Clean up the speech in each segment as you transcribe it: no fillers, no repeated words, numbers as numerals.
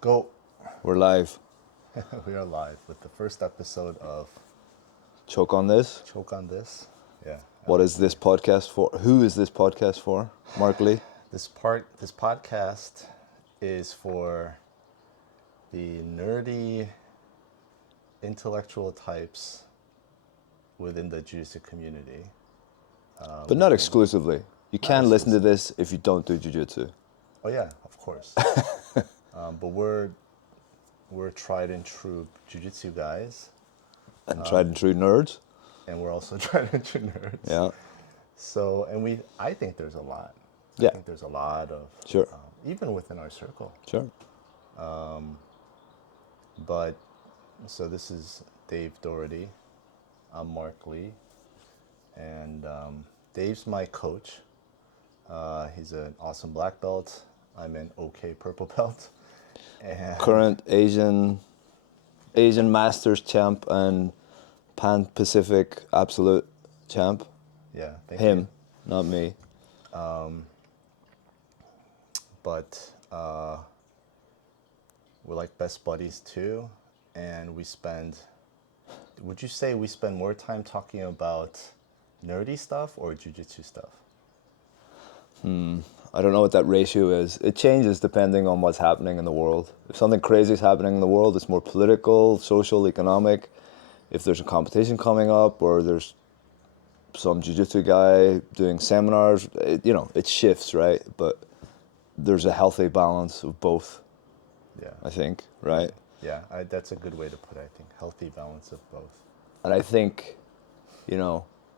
Go. We're live. We are live with the first episode of Choke on this. Choke on This. Yeah. What is this podcast for? Who is this podcast for? Mark Lee? This podcast is for the nerdy intellectual types within the jiu-jitsu community. But not exclusively. You can listen to exclusively. this if you don't do jiu-jitsu. Oh yeah, of course. But we're tried and true jiu-jitsu guys, And tried and true nerds. and we're also tried and true nerds. Yeah. So, I think there's a lot. Yeah. I think there's a lot of, Sure. even within our circle. Sure. But, so this is Dave Doherty. I'm Mark Lee. And Dave's my coach. He's an awesome black belt. I'm an okay purple belt. And Current Asian Masters champ and Pan Pacific Absolute champ. yeah, thank Him, you. not me. But we're like best buddies too. And would you say we spend more time talking about nerdy stuff or jiu-jitsu stuff? I don't know what that ratio is. It changes depending on what's happening in the world. If something crazy is happening in the world, it's more political, social, economic. If there's a competition coming up or there's some jiu-jitsu guy doing seminars, it shifts, right? But there's a healthy balance of both, Yeah. I think, right? Yeah, that's a good way to put it, I think. Healthy balance of both. And I think,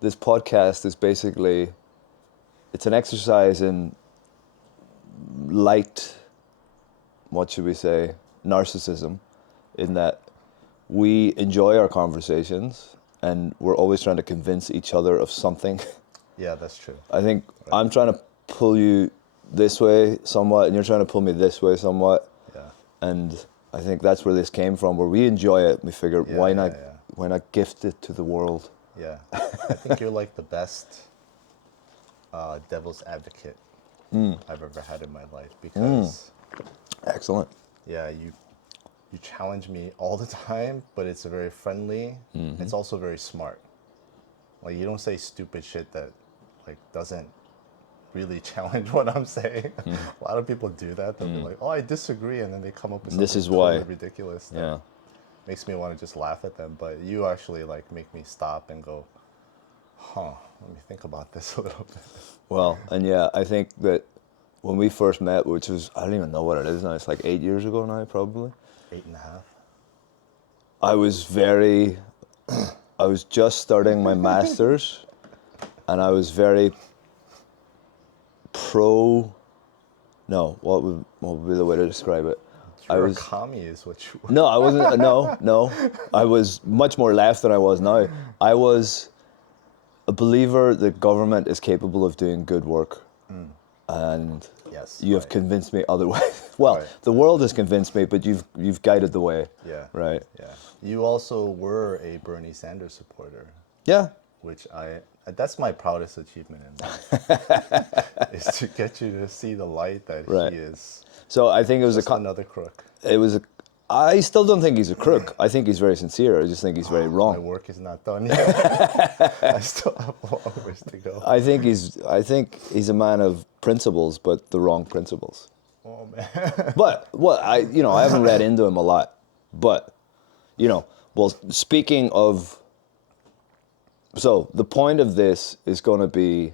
this podcast is basically, it's an exercise in light, what should we say, narcissism, in that we enjoy our conversations and we're always trying to convince each other of something. Yeah, that's true. I think I'm trying to pull you this way somewhat and you're trying to pull me this way somewhat. Yeah. And I think that's where this came from, where we enjoy it. We figure, Yeah, why yeah, not? yeah. Why not gift it to the world? Yeah. I think you're like the best devil's advocate I've ever had in my life because, Excellent. yeah, you challenge me all the time, but it's very friendly. It's also very smart. Like, you don't say stupid shit that, like, doesn't really challenge what I'm saying. A lot of people do that. They'll be like, oh, I disagree, and then they come up with something This is totally why. ridiculous that Yeah. makes me want to just laugh at them. But you actually, like, make me stop and go, let me think about this a little bit. Well, and yeah, I think that when we first met, which was, I don't even know what it is now, it's like 8 years ago now, probably. 8.5. I was just starting my master's, and I was very what would be the way to describe it? You're a commie is what you were. No, I wasn't, no. I was much more left than I was now. I was a believer that government is capable of doing good work. And Yes, you have right. convinced me otherwise. Well, Right. the world has convinced me, but you've guided the way. Yeah. Right. Yeah. You also were a Bernie Sanders supporter, Yeah. which that's my proudest achievement in life, is to get you to see the light that Right. he is So I think it was just another crook. I still don't think he's a crook. I think he's very sincere. I just think he's very My wrong. work is not done yet. I still have a long ways to go. I think he's a man of principles, but the wrong principles. Oh man. But I haven't read into him a lot. But speaking of, so the point of this is going to be,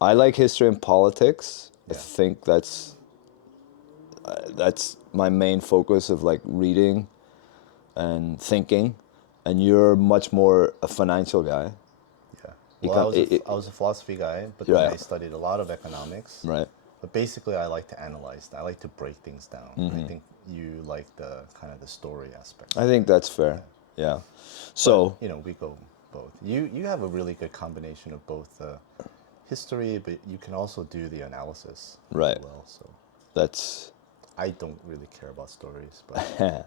I like history and politics. Yeah. I think that's my main focus of like reading and thinking, and you're much more a financial guy. Yeah. You Well, can't- I was a philosophy guy, but then Yeah. I studied a lot of economics. Right. But basically, I like to analyze. I like to break things down. Mm-hmm. I think you like the kind of the story aspect. I think that's fair. Yeah. So We go both. You have a really good combination of both the history, but you can also do the analysis Right. as well. So that's, I don't really care about stories, but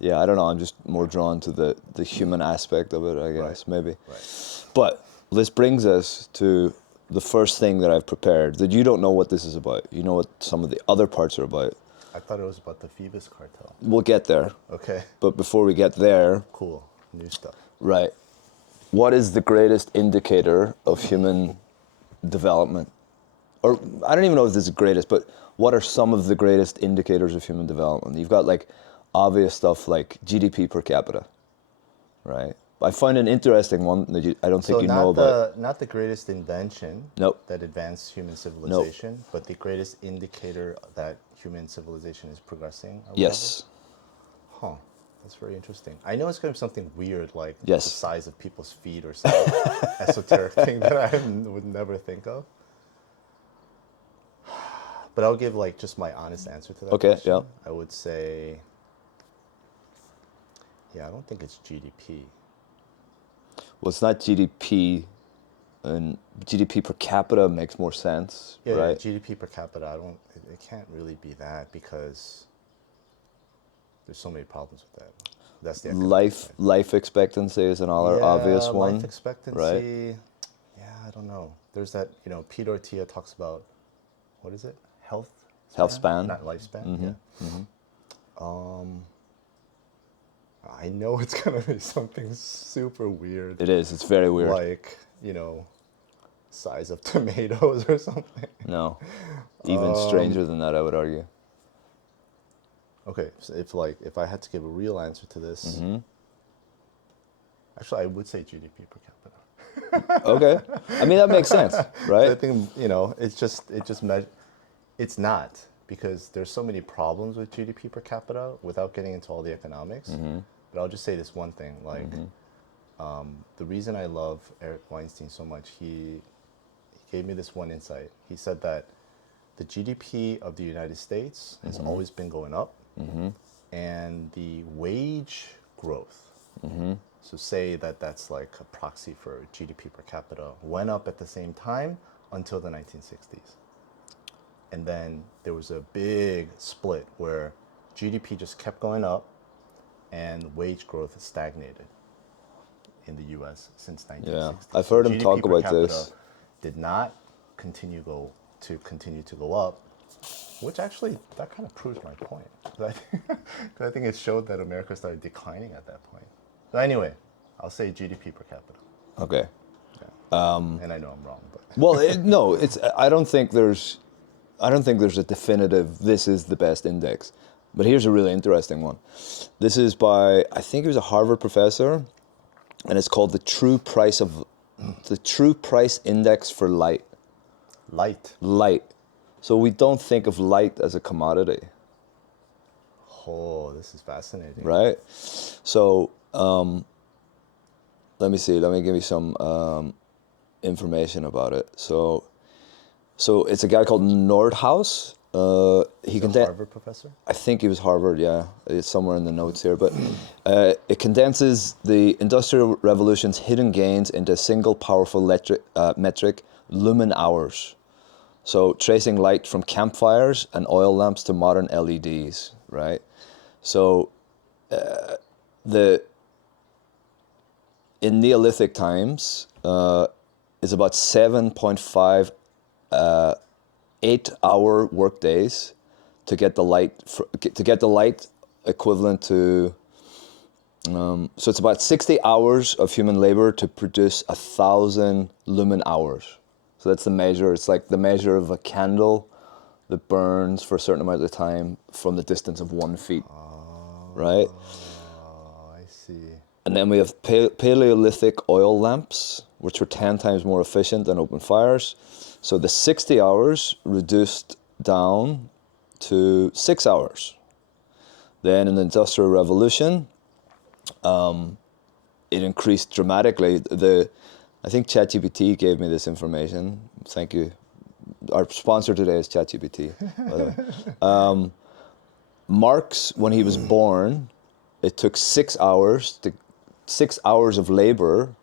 yeah, I don't know. I'm just more drawn to the human aspect of it, I guess, maybe. right. But this brings us to the first thing that I've prepared, that you don't know what this is about. You know what some of the other parts are about. I thought it was about the Phoebus cartel. We'll get there. Okay. But before we get there, Cool. New stuff. right, what is the greatest indicator of human development? Or I don't even know if this is greatest, but what are some of the greatest indicators of human development? You've got like obvious stuff like GDP per capita, right? I find an interesting one that I don't think you know about. Not the greatest invention Nope. that advanced human civilization, but the greatest indicator that human civilization is progressing. Or Yes. whatever? Huh. That's very interesting. I know it's going to be something weird like Yes. the size of people's feet or some esoteric thing that I would never think of. But I'll give like just my honest answer to that Okay, question. yeah. I would say, yeah, I don't think it's GDP. Well, it's not GDP, and GDP per capita makes more sense, Yeah, right? GDP per capita, it can't really be that because there's so many problems with that. That's the economic side. Life expectancy is another obvious one. Life expectancy. right? Yeah, I don't know. There's that, Pete Ortia talks about, what is it? Health span. Not lifespan, yeah. I know it's going to be something super weird. It is. It's very weird. Like, size of tomatoes or something. No, even stranger than that, I would argue. Okay, so if I had to give a real answer to this, actually I would say GDP per capita. Okay, I mean that makes sense, I right? think it's not because there's so many problems with GDP per capita without getting into all the economics. But I'll just say this one thing, like the reason I love Eric Weinstein so much, he gave me this one insight. He said that the GDP of the United States has always been going up, and the wage growth, so say that's like a proxy for GDP per capita, went up at the same time until the 1960s. And then there was a big split where GDP just kept going up and wage growth has stagnated in the US since 1960. I've heard him GDP talk per about capita this. did not continue to go up, which actually that kind of proves my point. 'Cause I think it showed that America started declining at that point. But anyway, I'll say GDP per capita. Okay. And I know I'm wrong, but Well, no, it's. I don't think there's a definitive. This is the best index, but here's a really interesting one. This is by I think he was a Harvard professor, and it's called the True Price Index for Light. Light. So we don't think of light as a commodity, Oh, this is fascinating. right? So let me see. Let me give you some information about it. So it's a guy called Nordhaus. He He's a contain. Harvard professor? I think he was Harvard. Yeah, it's somewhere in the notes here. But it condenses the Industrial Revolution's hidden gains into a single powerful metric: lumen hours. So tracing light from campfires and oil lamps to modern LEDs, right? So in Neolithic times, it's about 7.5 8-hour work days to get the light equivalent to. So it's about 60 hours of human labor to produce 1,000 lumen hours. So that's the measure. It's like the measure of a candle that burns for a certain amount of time from the distance of 1 feet, right? Oh, I see. And then we have Paleolithic oil lamps, which were 10 times more efficient than open fires. So the 60 hours reduced down to 6 hours. Then in the Industrial Revolution, it increased dramatically. I think ChatGPT gave me this information. Thank you. Our sponsor today is ChatGPT, by the way. Marx, when he was born, it took 6 hours of labor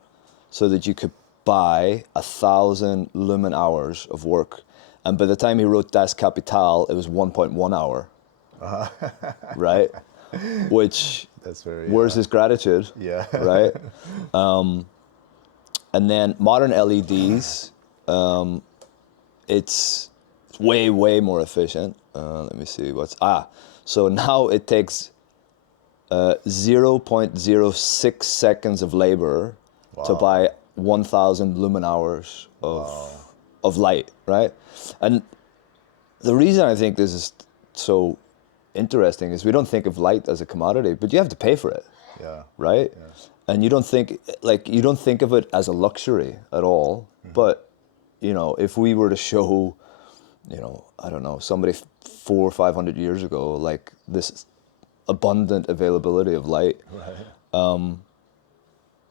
so that you could buy 1,000 lumen hours of work. And by the time he wrote Das Kapital, it was 1.1 hour. Right? Which, That's very. where's his gratitude? Yeah. Right? And then modern LEDs, it's way, way more efficient. Let me see so now it takes 0.06 seconds of labor to Wow. buy 1,000 lumen hours of light, right? And the reason I think this is so interesting is we don't think of light as a commodity, but you have to pay for it, Yeah. right? Yeah. And you don't think of it as a luxury at all. But if we were to show, I don't know, somebody 400 or 500 years ago, like this abundant availability of light, Right.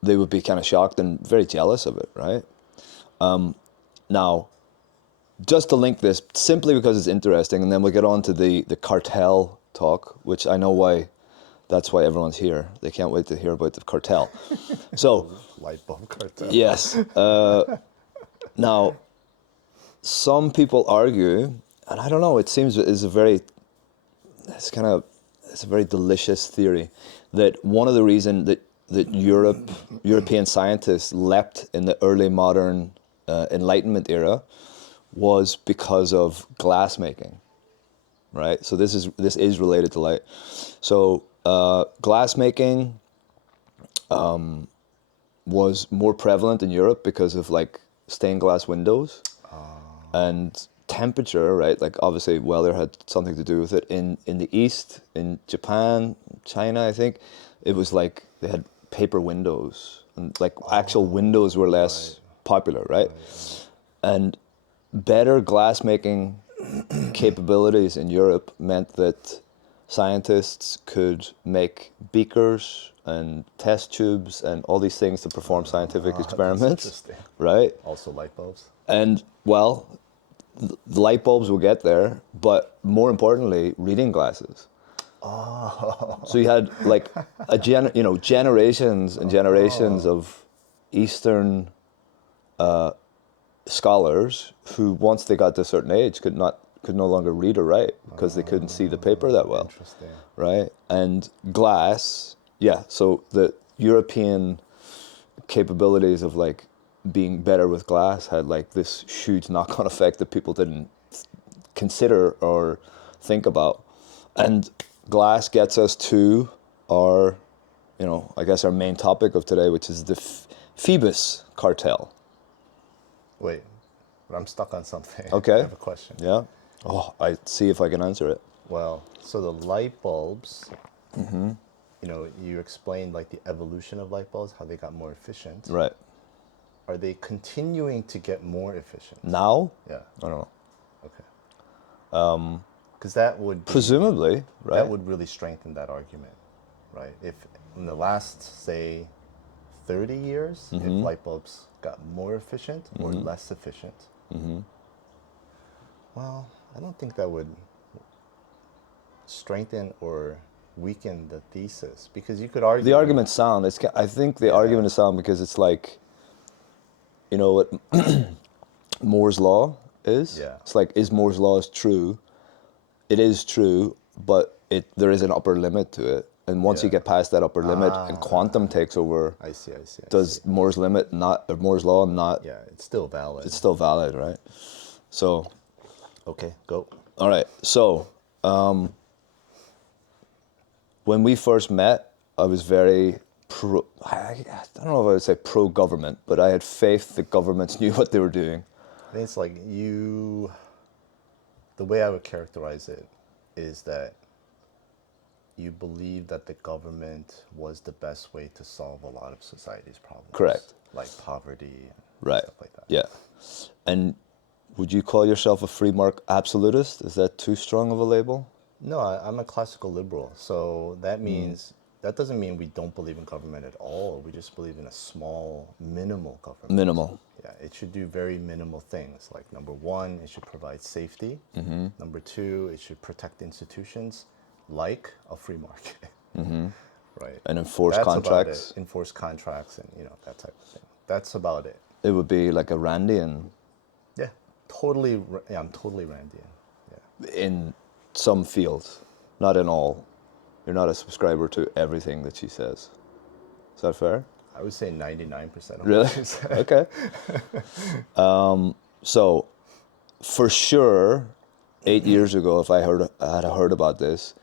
they would be kind of shocked and very jealous of it, right? Now, just to link this, simply because it's interesting, and then we'll get on to the cartel talk, which I know that's why everyone's here. They can't wait to hear about the cartel. So, Light bulb cartel. yes. Now, some people argue, and I don't know, it seems it's a very delicious theory, that one of the reasons that European scientists leapt in the early modern Enlightenment era was because of glass making, right? So this is related to light. So glass making was more prevalent in Europe because of like stained glass windows and temperature, right? Like obviously weather had something to do with it. In the East, in Japan, China, I think, it was like they had paper windows and like actual windows were less popular, right? And better glass making capabilities in Europe meant that scientists could make beakers and test tubes and all these things to perform scientific experiments, interesting. right? Also light bulbs. And well, the light bulbs will get there, but more importantly, reading glasses. Oh. So you had like generations and generations of Eastern scholars who, once they got to a certain age, could no longer read or write because they couldn't see the paper that well. Interesting. Right? And glass, so the European capabilities of like being better with glass had like this huge knock-on effect that people didn't consider or think about. And glass gets us to our, I guess our main topic of today, which is the Phoebus Cartel. Wait, but I'm stuck on something. Okay. I have a question. Yeah? Oh, I see if I can answer it. Well, so the light bulbs, you explained like the evolution of light bulbs, how they got more efficient. Right. Are they continuing to get more efficient? Now? Yeah. I don't know. Okay. Because that would Presumably, right? That would really strengthen that argument, right? If in the last, say, 30 years, if light bulbs got more efficient or less efficient, well, I don't think that would strengthen or weaken the thesis, because you could argue... The argument's sound. I think the argument is sound because it's like, you know what Moore's law is? Yeah. It's like, is Moore's law true? It is true, but there is an upper limit to it. And once you get past that upper limit and quantum takes over, I see. does Moore's law not? Yeah, it's still valid. It's still valid, right? So. Okay, go. All right. So, when we first met, I was very I don't know if I would say pro-government, but I had faith that governments knew what they were doing. I think it's like the way I would characterize it is that you believe that the government was the best way to solve a lot of society's problems. Correct. Like poverty and Right. stuff like that. Yeah. And would you call yourself a free market absolutist? Is that too strong of a label? No, I'm a classical liberal. So that means, that doesn't mean we don't believe in government at all. We just believe in a small, minimal government. Minimal. Yeah, it should do very minimal things. Like number one, it should provide safety. Number two, it should protect institutions like a free market. Right. And enforce That's contracts. about it. Enforce contracts and that type of thing. That's about it. It would be like a Randian. Yeah, totally. Yeah, I'm totally Randian. Yeah. In some fields, not in all. You're not a subscriber to everything that she says. Is that fair? I would say 99% of Really? what she said. Okay. So, for sure, 8 years ago, if I had heard about this,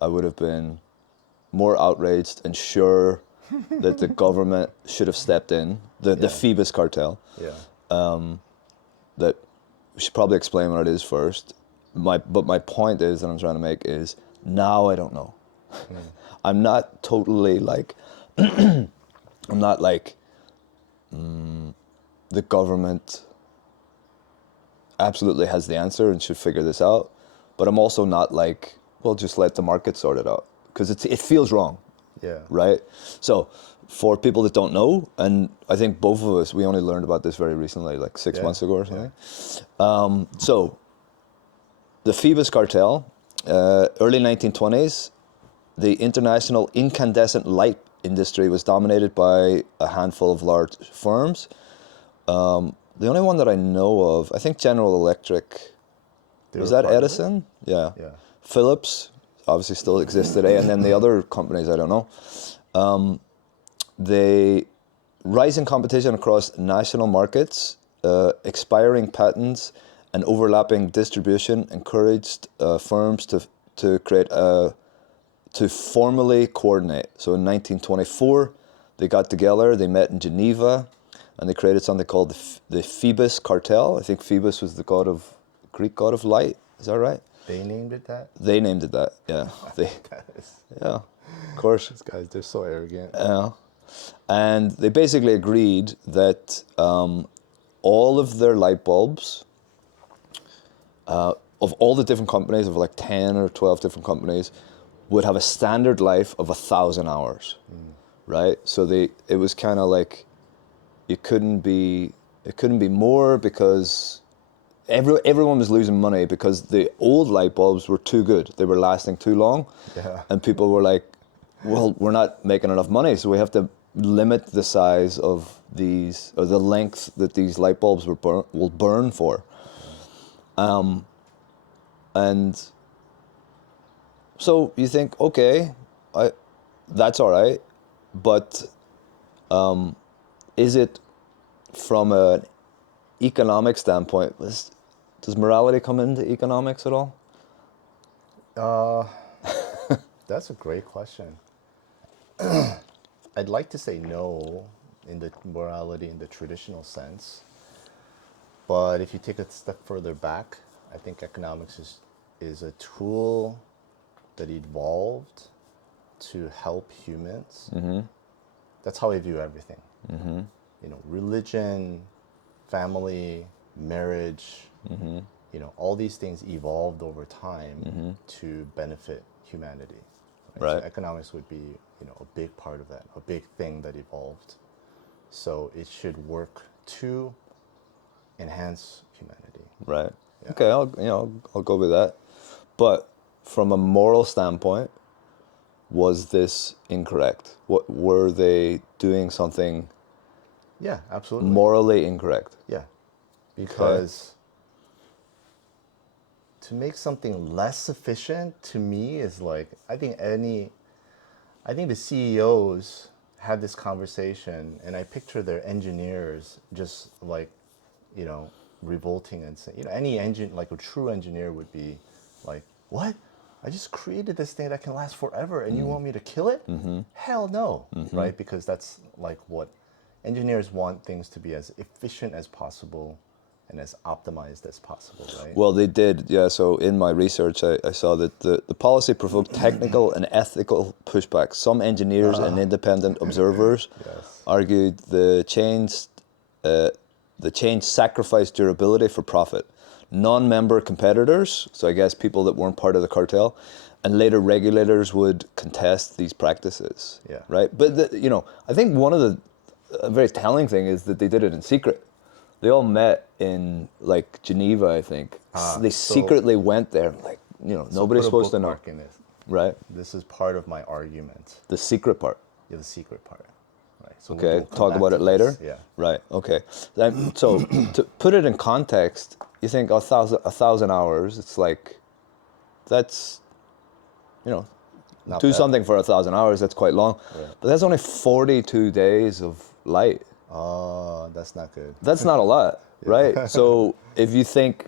I would have been more outraged and sure that the government should have stepped in, the Phoebus cartel. Yeah. That we should probably explain what it is first. But my point is that I'm trying to make is now I don't know. I'm not totally like I'm not like the government absolutely has the answer and should figure this out. But I'm also not like, well, just let the market sort it out, because it feels wrong. Yeah. Right? So for people that don't know, and I think both of us, we only learned about this very recently, like 6 months ago or something. Yeah. So the Phoebus cartel, early 1920s, the international incandescent light industry was dominated by a handful of large firms. The only one that I know of, I think General Electric, was that Edison? Yeah. Philips, obviously still exists today, and then the other companies, I don't know. The rising competition across national markets, expiring patents, and overlapping distribution encouraged firms to create to formally coordinate. So in 1924, they got together, they met in Geneva, and they created something called the Phoebus Cartel. I think Phoebus was the Greek god of light. Is that right? They named it that? They named it that, yeah. Yeah, of course. These guys, they're so arrogant. Yeah. And they basically agreed that all of their light bulbs, of all the different companies, of like 10 or 12 different companies, would have a standard life of 1,000 hours, right? So it was kind of like, it couldn't be more, because everyone was losing money because the old light bulbs were too good. They were lasting too long. Yeah. And people were like, well, we're not making enough money, so we have to limit the size of these, or the length that these light bulbs will burn for. And so you think, okay, that's all right, but is it from an economic standpoint? Does morality come into economics at all? That's a great question. I'd like to say no in the morality in the traditional sense. But if you take a step further back, I think economics is a tool that evolved to help humans. Mm-hmm. That's how I view everything. Mm-hmm. You know, religion, family, marriage, mm-hmm. you know, all these things evolved over time mm-hmm. to benefit humanity. Right? So economics would be, you know, a big part of that, a big thing that evolved. So it should work to enhance humanity. Right. Yeah. Okay, I'll go with that. But from a moral standpoint, was this incorrect? What were they doing something? Yeah, absolutely. Morally incorrect. Yeah, because to make something less efficient to me is like, I think the CEOs had this conversation, and I picture their engineers just like, you know, revolting and saying, you know, any engine, like a true engineer would be like, what? I just created this thing that can last forever, and you want me to kill it? Mm-hmm. Hell no, mm-hmm. right? Because that's like what engineers want, things to be as efficient as possible and as optimized as possible, right? Well, they did, yeah. So in my research, I saw that the policy provoked technical and ethical pushback. Some engineers and independent observers argued the change sacrificed durability for profit. Non-member competitors, so I guess people that weren't part of the cartel, and later regulators would contest these practices, right? But, I think one of a very telling thing is that they did it in secret. They all met in, like, Geneva, I think. They secretly went there, like, nobody's supposed to know. Right? This is part of my argument. The secret part? Yeah, the secret part. Right. So okay, we'll talk about it later? Yeah. Right, okay. So, to put it in context, you think 1,000 hours, it's like, that's, Not do bad. something for 1,000 hours, that's quite long. Yeah. But that's only 42 days of light. Oh, that's not good. That's not a lot, right? So if you think,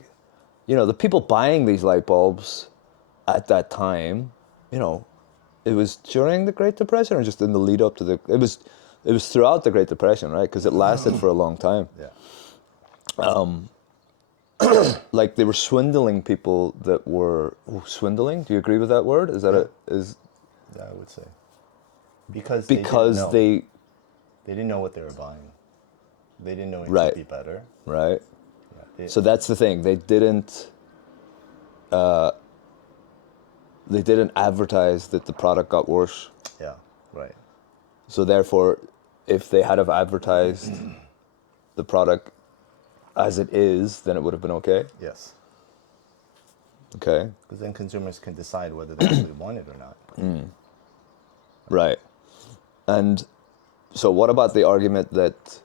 you know, the people buying these light bulbs at that time, you know, it was during the Great Depression or just in the lead up to it was throughout the Great Depression, right? Because it lasted for a long time. Yeah. Like they were swindling people that were swindling. Do you agree with that word? Is that Yeah, I would say. Because because they didn't know what they were buying. They didn't know it Right. could be better. right? Yeah, So that's the thing. They didn't advertise that the product got worse. yeah, right. So therefore, if they had have advertised the product as it is, then it would have been okay. Yes. Okay. Because then consumers can decide whether they actually want it or not. Right. And so what about the argument that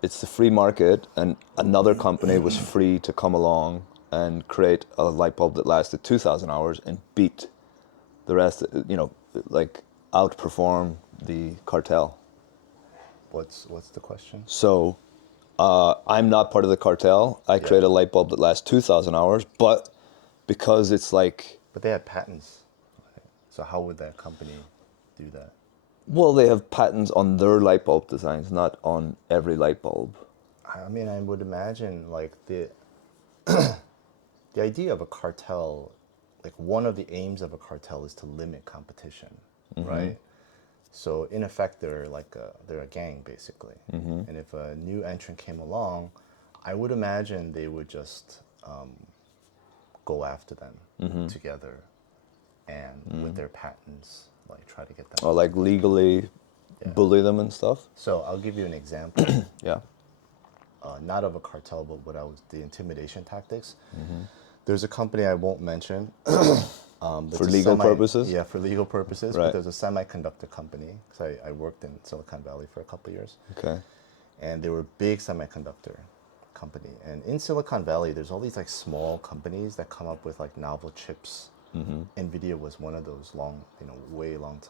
it's the free market and another company was free to come along and create a light bulb that lasted 2,000 hours and beat the rest, you know, like outperform the cartel? What's the question? So I'm not part of the cartel. I create a light bulb that lasts 2,000 hours, but because it's like, But they had patents. Right? So how would that company do that? well, they have patents on their light bulb designs, not on every light bulb. I mean, I would imagine like the the idea of a cartel, like one of the aims of a cartel is to limit competition, right? So in effect, they're a gang basically. And if a new entrant came along, I would imagine they would just go after them together, and with their patents, like try to get them. Or like legally bully them and stuff. So I'll give you an example. Yeah. Not of a cartel, but the intimidation tactics. There's a company I won't mention. For legal purposes? Yeah, for legal purposes. Right. But there's a semiconductor company. So I worked in Silicon Valley for a couple of years. Okay. And they were a big semiconductor company. And in Silicon Valley, there's all these like small companies that come up with like novel chips. NVIDIA was one of those way long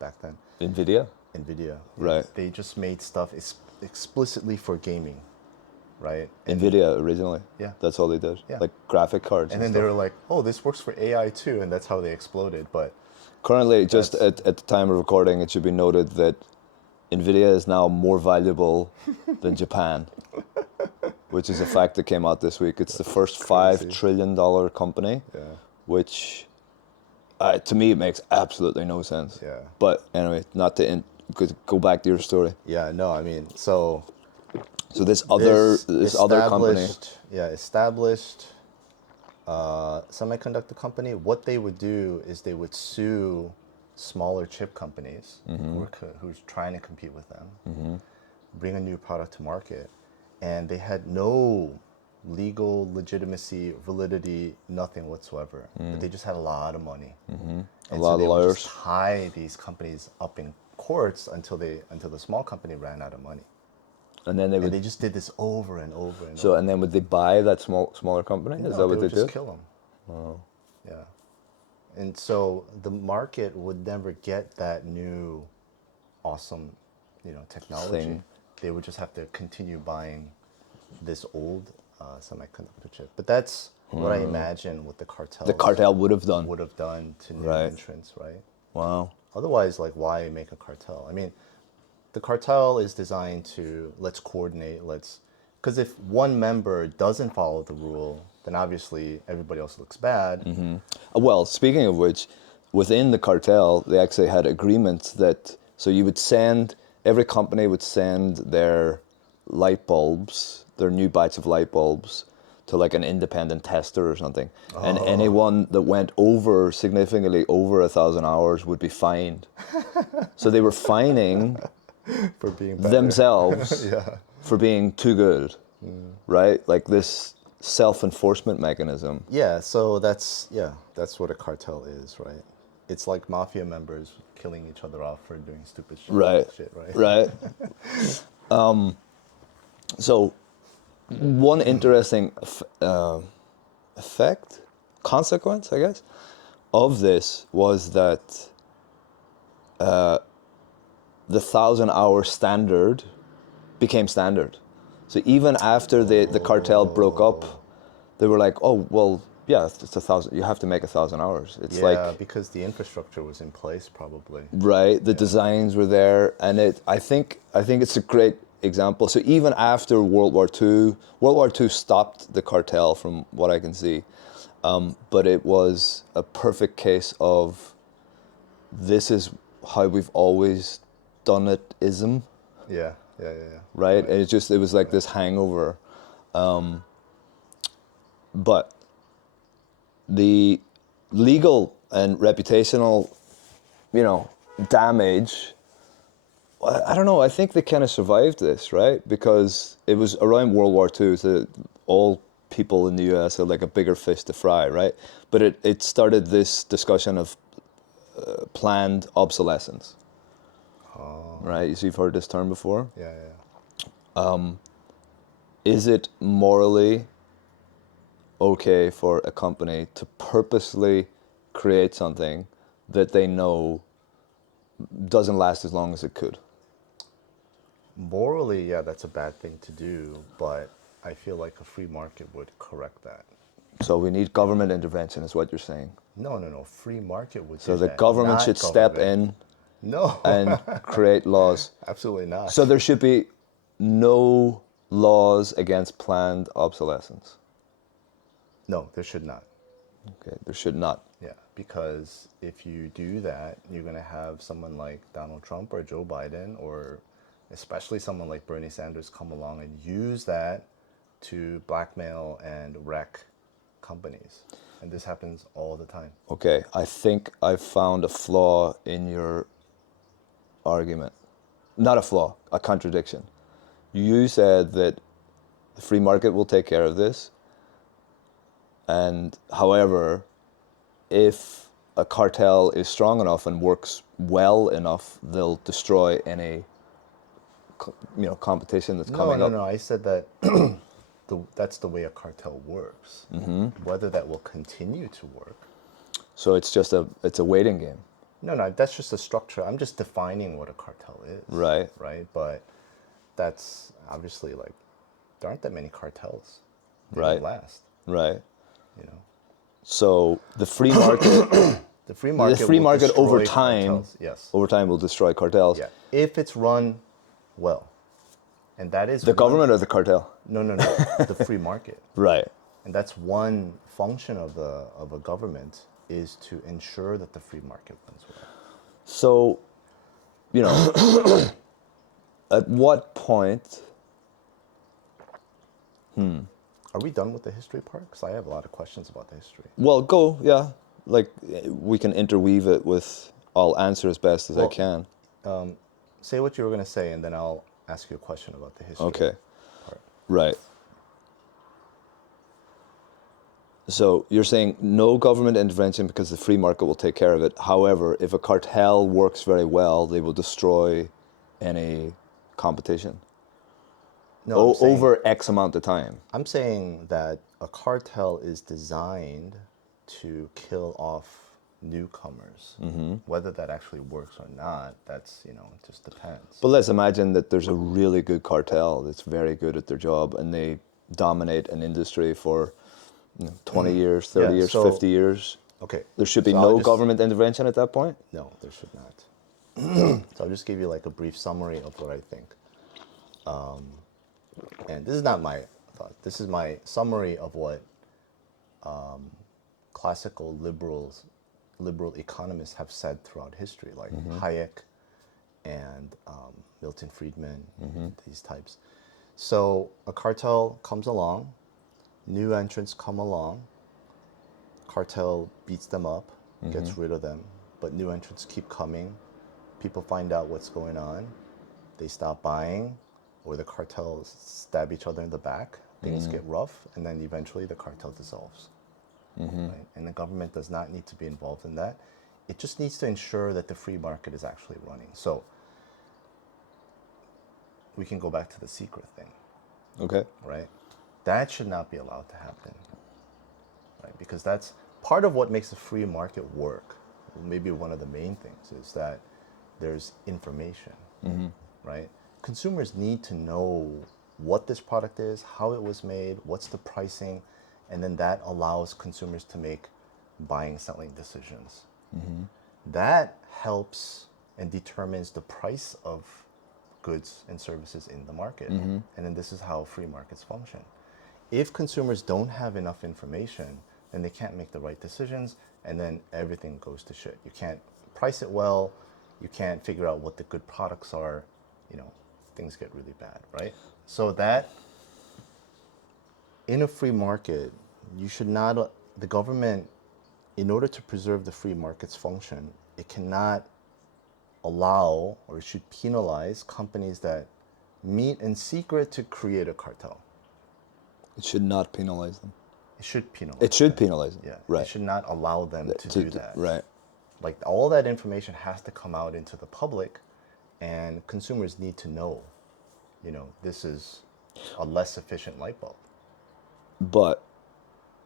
back then. NVIDIA? NVIDIA. Right. They just made stuff explicitly for gaming, right? NVIDIA originally. Yeah. That's all they did. Yeah. Like graphic cards. And then they were like, oh, this works for AI too. And that's how they exploded. But Currently, just at the time of recording, it should be noted that NVIDIA is now more valuable than Japan, which is a fact that came out this week. It's the first $5 trillion company, which to me, it makes absolutely no sense. Yeah. But anyway, not to go back to your story. Yeah, no, I mean, so this other company. Established semiconductor company, what they would do is they would sue smaller chip companies who's trying to compete with them, bring a new product to market, and they had no legal legitimacy, validity, nothing whatsoever. But they just had a lot of money. And a lot of they would lawyers. just tie these companies up in courts until the small company ran out of money. And then they just did this over and over and So over. and then would they buy that smaller company? No, Is that what they they would just did? kill them. Oh. Yeah. And so the market would never get that new awesome, technology. Thing. They would just have to continue buying this old semiconductor chip. But that's what I imagine what the cartel would have done. To new entrants, right? Wow. Otherwise, like, why make a cartel? I mean, the cartel is designed to let's coordinate, because if one member doesn't follow the rule, then obviously everybody else looks bad. Well, speaking of which, within the cartel, they actually had agreements so you would every company would send their light bulbs, their new batch of light bulbs, to like an independent tester or something. And anyone that went significantly over 1,000 hours would be fined. So they were fining For being better. themselves for being too good, right? Like this self-enforcement mechanism. Yeah, so that's what a cartel is, right? It's like mafia members killing each other off for doing stupid shit. Right. Right. So one interesting consequence, I guess, of this was that the 1,000-hour standard became standard. So even after the cartel broke up, they were like, oh, well, yeah, it's 1,000. You have to make 1,000 hours. It's Yeah, like, because the infrastructure was in place, probably. right, the designs were there, and I think it's a great example. So even after World War II stopped the cartel, from what I can see, but it was a perfect case of this is how we've always done it ism, Yeah, yeah, yeah, yeah. right? And it was like this hangover. But the legal and reputational, damage, I don't know, I think they kind of survived this, right? Because it was around World War II, so all people in the US had like a bigger fish to fry, right? But it started this discussion of planned obsolescence, right? So you've heard this term before. Yeah, yeah. Is it morally okay for a company to purposely create something that they know doesn't last as long as it could? Morally, yeah, that's a bad thing to do, but I feel like a free market would correct that. So we need government intervention, is what you're saying. No, no, no. Free market would So do the that, government not should step government. in No, and create laws. absolutely not. So there should be no laws against planned obsolescence. No, there should not. Okay, there should not. Yeah, because if you do that, you're going to have someone like Donald Trump or Joe Biden, or especially someone like Bernie Sanders, come along and use that to blackmail and wreck companies. And this happens all the time. Okay, I think I've found a flaw in your argument. Not a flaw, a contradiction. You said that the free market will take care of this, and however, if a cartel is strong enough and works well enough, they'll destroy any competition that's No, coming no, up. no. I said that that's the way a cartel works. Whether that will continue to work. So it's a waiting game. No, no, that's just a structure. I'm just defining what a cartel is. Right. Right. But that's obviously like, there aren't that many cartels. They Right. don't last. Right. You know. So the free market, The free market. the free will market over destroy time, cartels. Yes. over time will destroy cartels. Yeah. If it's run well, and that is The government or the cartel? No, no, no. The free market. Right. And that's one function of a government, is to ensure that the free market runs well. So, at what point? Are we done with the history part? Because I have a lot of questions about the history. Well, go, yeah. Like, we can interweave it with, I'll answer as best as I Well, can. Say what you were going to say, and then I'll ask you a question about the history Okay. part. Right. So you're saying no government intervention because the free market will take care of it. However, if a cartel works very well, they will destroy any competition No, over X amount of time. I'm saying that a cartel is designed to kill off newcomers. Whether that actually works or not, that's, it just depends. But let's imagine that there's a really good cartel that's very good at their job and they dominate an industry for 20 years, 30 Yeah, years, so- 50 years. Okay. There should be so I'll no just- government intervention at that point? No, there should not. So I'll just give you like a brief summary of what I think. And this is not my thought. This is my summary of what classical liberal economists have said throughout history, like Hayek and Milton Friedman, these types. So a cartel comes along, new entrants come along, cartel beats them up, gets rid of them, but new entrants keep coming. People find out what's going on, they stop buying, or the cartels stab each other in the back, things get rough, and then eventually the cartel dissolves. Right? And the government does not need to be involved in that. It just needs to ensure that the free market is actually running. So we can go back to the secret thing, Okay. right? That should not be allowed to happen, right? Because that's part of what makes the free market work. Maybe one of the main things is that there's information, right? Consumers need to know what this product is, how it was made, what's the pricing. and then that allows consumers to make buying and selling decisions. That helps and determines the price of goods and services in the market. And then this is how free markets function. If consumers don't have enough information, then they can't make the right decisions, and then everything goes to shit. You can't price it well, you can't figure out what the good products are, things get really bad, right? So that in a free market, you should not, the government, in order to preserve the free market's function, it cannot allow or it should penalize companies that meet in secret to create a cartel. It should not penalize them. It should penalize It should them. penalize them. Yeah. Right. It should not allow them to do that. Right. Like all that information has to come out into the public, and consumers need to know, this is a less efficient light bulb. But,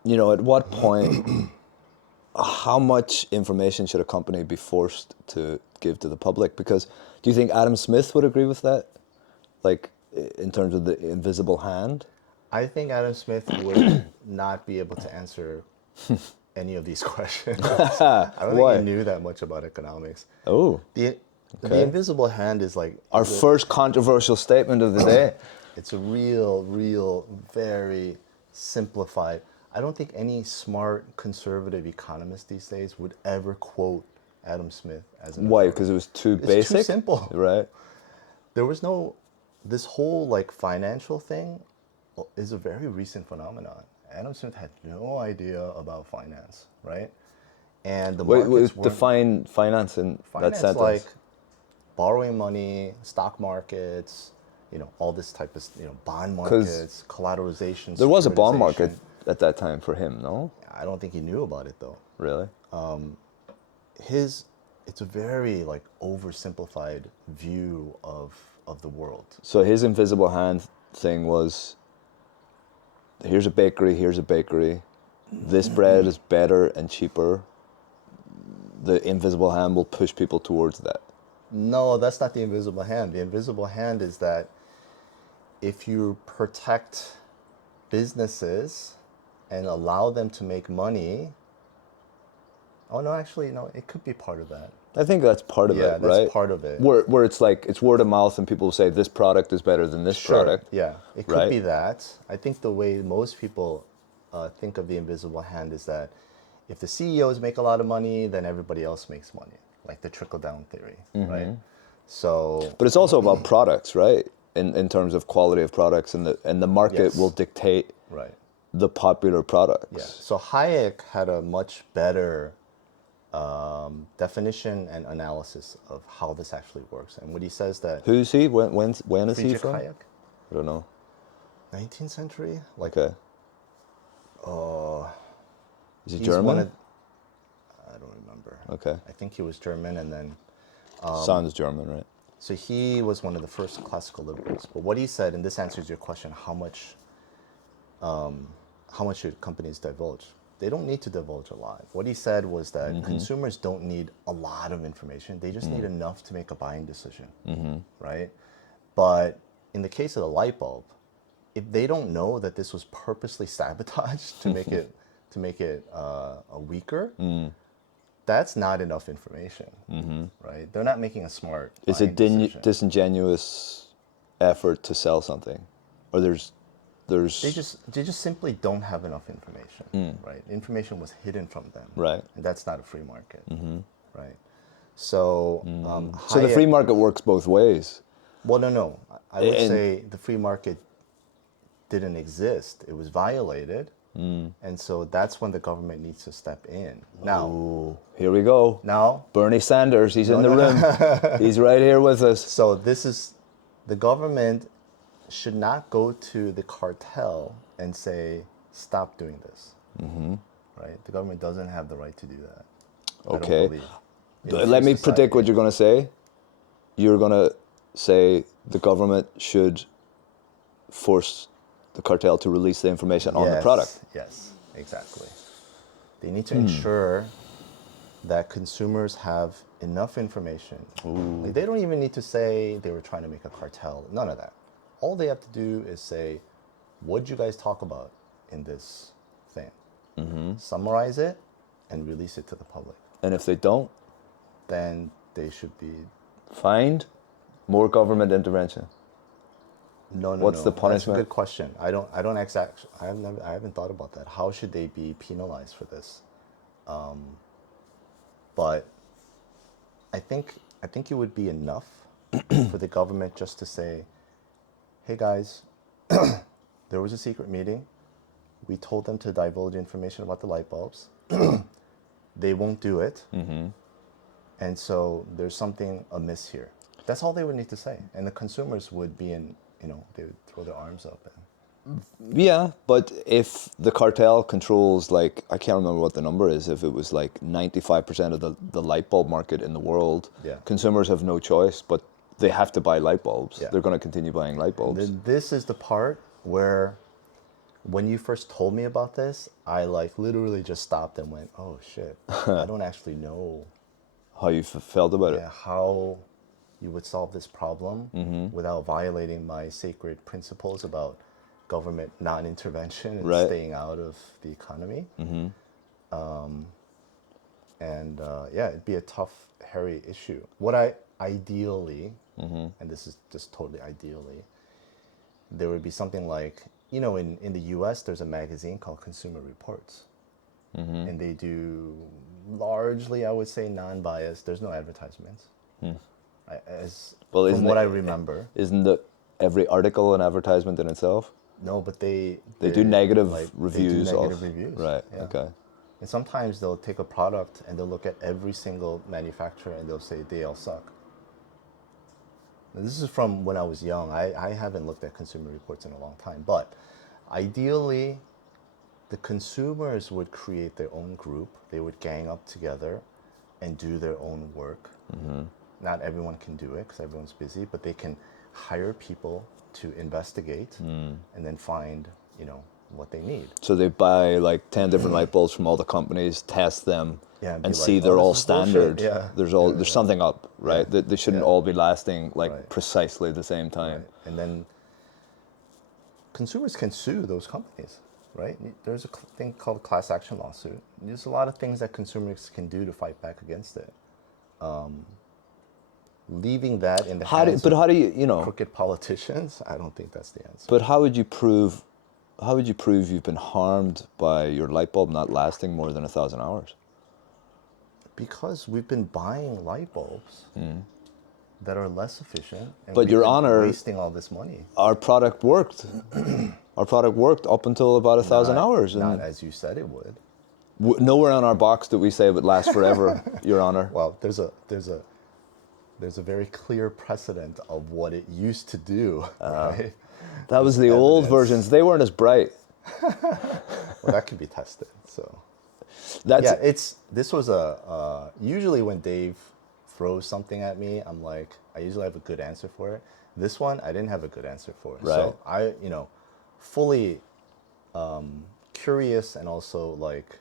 at what point, how much information should a company be forced to give to the public? Because do you think Adam Smith would agree with that? Like, in terms of the invisible hand? I think Adam Smith would not be able to answer any of these questions. I don't Why? think he knew that much about economics. Oh, The okay. invisible hand is like Our first controversial statement of the day. it's a real, very simplified. I don't think any smart conservative economist these days would ever quote Adam Smith as an Why? authority. Because it was too It's basic? too simple. Right. There was no, this whole like financial thing is a very recent phenomenon. Adam Smith had no idea about finance, right? And the markets weren't, Define finance in that finance sentence. like borrowing money, stock markets, all this type of, bond markets, collateralization. There was a bond securitization. market at that time for him, no? I don't think he knew about it though. Really? It's a very like oversimplified view of the world. So his invisible hand thing was, here's a bakery, this bread is better and cheaper. The invisible hand will push people towards that. No, that's not the invisible hand. The invisible hand is that if you protect businesses and allow them to make money. Oh no, actually, no, it could be part of that. I think that's part of Yeah, it, right? that's part of it. Where it's like, it's word of mouth and people say this product is better than this product. Yeah, it could right? be that. I think the way most people think of the invisible hand is that if the CEOs make a lot of money, then everybody else makes money, like the trickle-down theory, right? So, But it's also about products, right? In terms of quality of products, and the market Yes. will dictate right, the popular products. yeah. So Hayek had a much better definition and analysis of how this actually works. And what he says that Who's he? When is he Friedrich from? Hayek, I don't know. 19th century, like Okay. Is he he's German? I don't remember. Okay. I think he was German, and then Sounds German, right? so he was one of the first classical liberals. But what he said, and this answers your question, how much should companies divulge? They don't need to divulge a lot. What he said was that consumers don't need a lot of information. They just need enough to make a buying decision, right? But in the case of the light bulb, if they don't know that this was purposely sabotaged to make it weaker, that's not enough information, right? They're not making a smart. It's a buying decision. disingenuous effort to sell something, or there's They just simply don't have enough information, right? Information was hidden from them, Right. And that's not a free market, right? So, so the free market works both ways. Well, no. I would And- say the free market didn't exist. It was violated, and so that's when the government needs to step in. Now, Ooh, here we go. now, Bernie Sanders, he's in the room. He's right here with us. so this is the government should not go to the cartel and say, stop doing this. Right? The government doesn't have the right to do that. I Okay. don't believe. In a Let free me predict what society. you're going to say. You're going to say the government should force the cartel to release the information on the product. Yes, exactly. They need to ensure that consumers have enough information. Like, they don't even need to say they were trying to make a cartel. None of that. All they have to do is say, what'd you guys talk about in this thing. Summarize it and release it to the public. And if they don't, Then they should be... fined, more government intervention. No. What's the That's a punishment? good question. I haven't thought about that. How should they be penalized for this? But I think it would be enough for the government just to say, hey guys, there was a secret meeting. We told them to divulge information about the light bulbs. They won't do it. And so there's something amiss here. That's all they would need to say. And the consumers would be they would throw their arms up. Yeah, but if the cartel controls, like, I can't remember what the number is, if it was like 95% of the light bulb market in the world, Yeah. consumers have no choice, but they have to buy light bulbs. Yeah. They're going to continue buying light bulbs. This is the part where, when you first told me about this, I like literally just stopped and went, oh shit, I don't actually know How you felt about it? how you would solve this problem without violating my sacred principles about government non-intervention and Right. staying out of the economy. It'd be a tough, hairy issue. What I ideally, and this is just totally ideally, there would be something like, in the US, there's a magazine called Consumer Reports. And they do largely, I would say, non-biased. There's no advertisements. From what I remember. Isn't every article an advertisement in itself? No, but they do negative They reviews. do negative reviews. Right, Yeah. okay. And sometimes they'll take a product and they'll look at every single manufacturer and they'll say they all suck. Now, this is from when I was young. I haven't looked at Consumer Reports in a long time. But ideally, the consumers would create their own group. They would gang up together and do their own work. Not everyone can do it because everyone's busy, but they can hire people to investigate and then find, what they need. So they buy like 10 different light bulbs from all the companies, test them, Yeah, and and be see like, they're "Oh, all this is bullshit." standard. Yeah. There's something up, right? They shouldn't all be lasting like Right. precisely the same time. Right. And then consumers can sue those companies, right? There's a thing called a class action lawsuit. There's a lot of things that consumers can do to fight back against it. Leaving that in the hands But of how do you know? crooked politicians, I don't think that's the answer. But how would you prove you've been harmed by your light bulb not lasting more than 1,000 hours? Because we've been buying light bulbs that are less efficient, and But we've Your been Honor, wasting all this money. Our product worked. Our product worked up until about 1,000 hours. Not And as you said it would. nowhere on our box do we say it would last forever, Your Honor. Well, there's a very clear precedent of what it used to do, right? That was the old evidence. versions. They weren't as bright. Well, that could be tested. So That's yeah, this was usually when Dave throws something at me, I'm like, I usually have a good answer for it. This one, I didn't have a good answer for it. Right. So I, fully curious and also like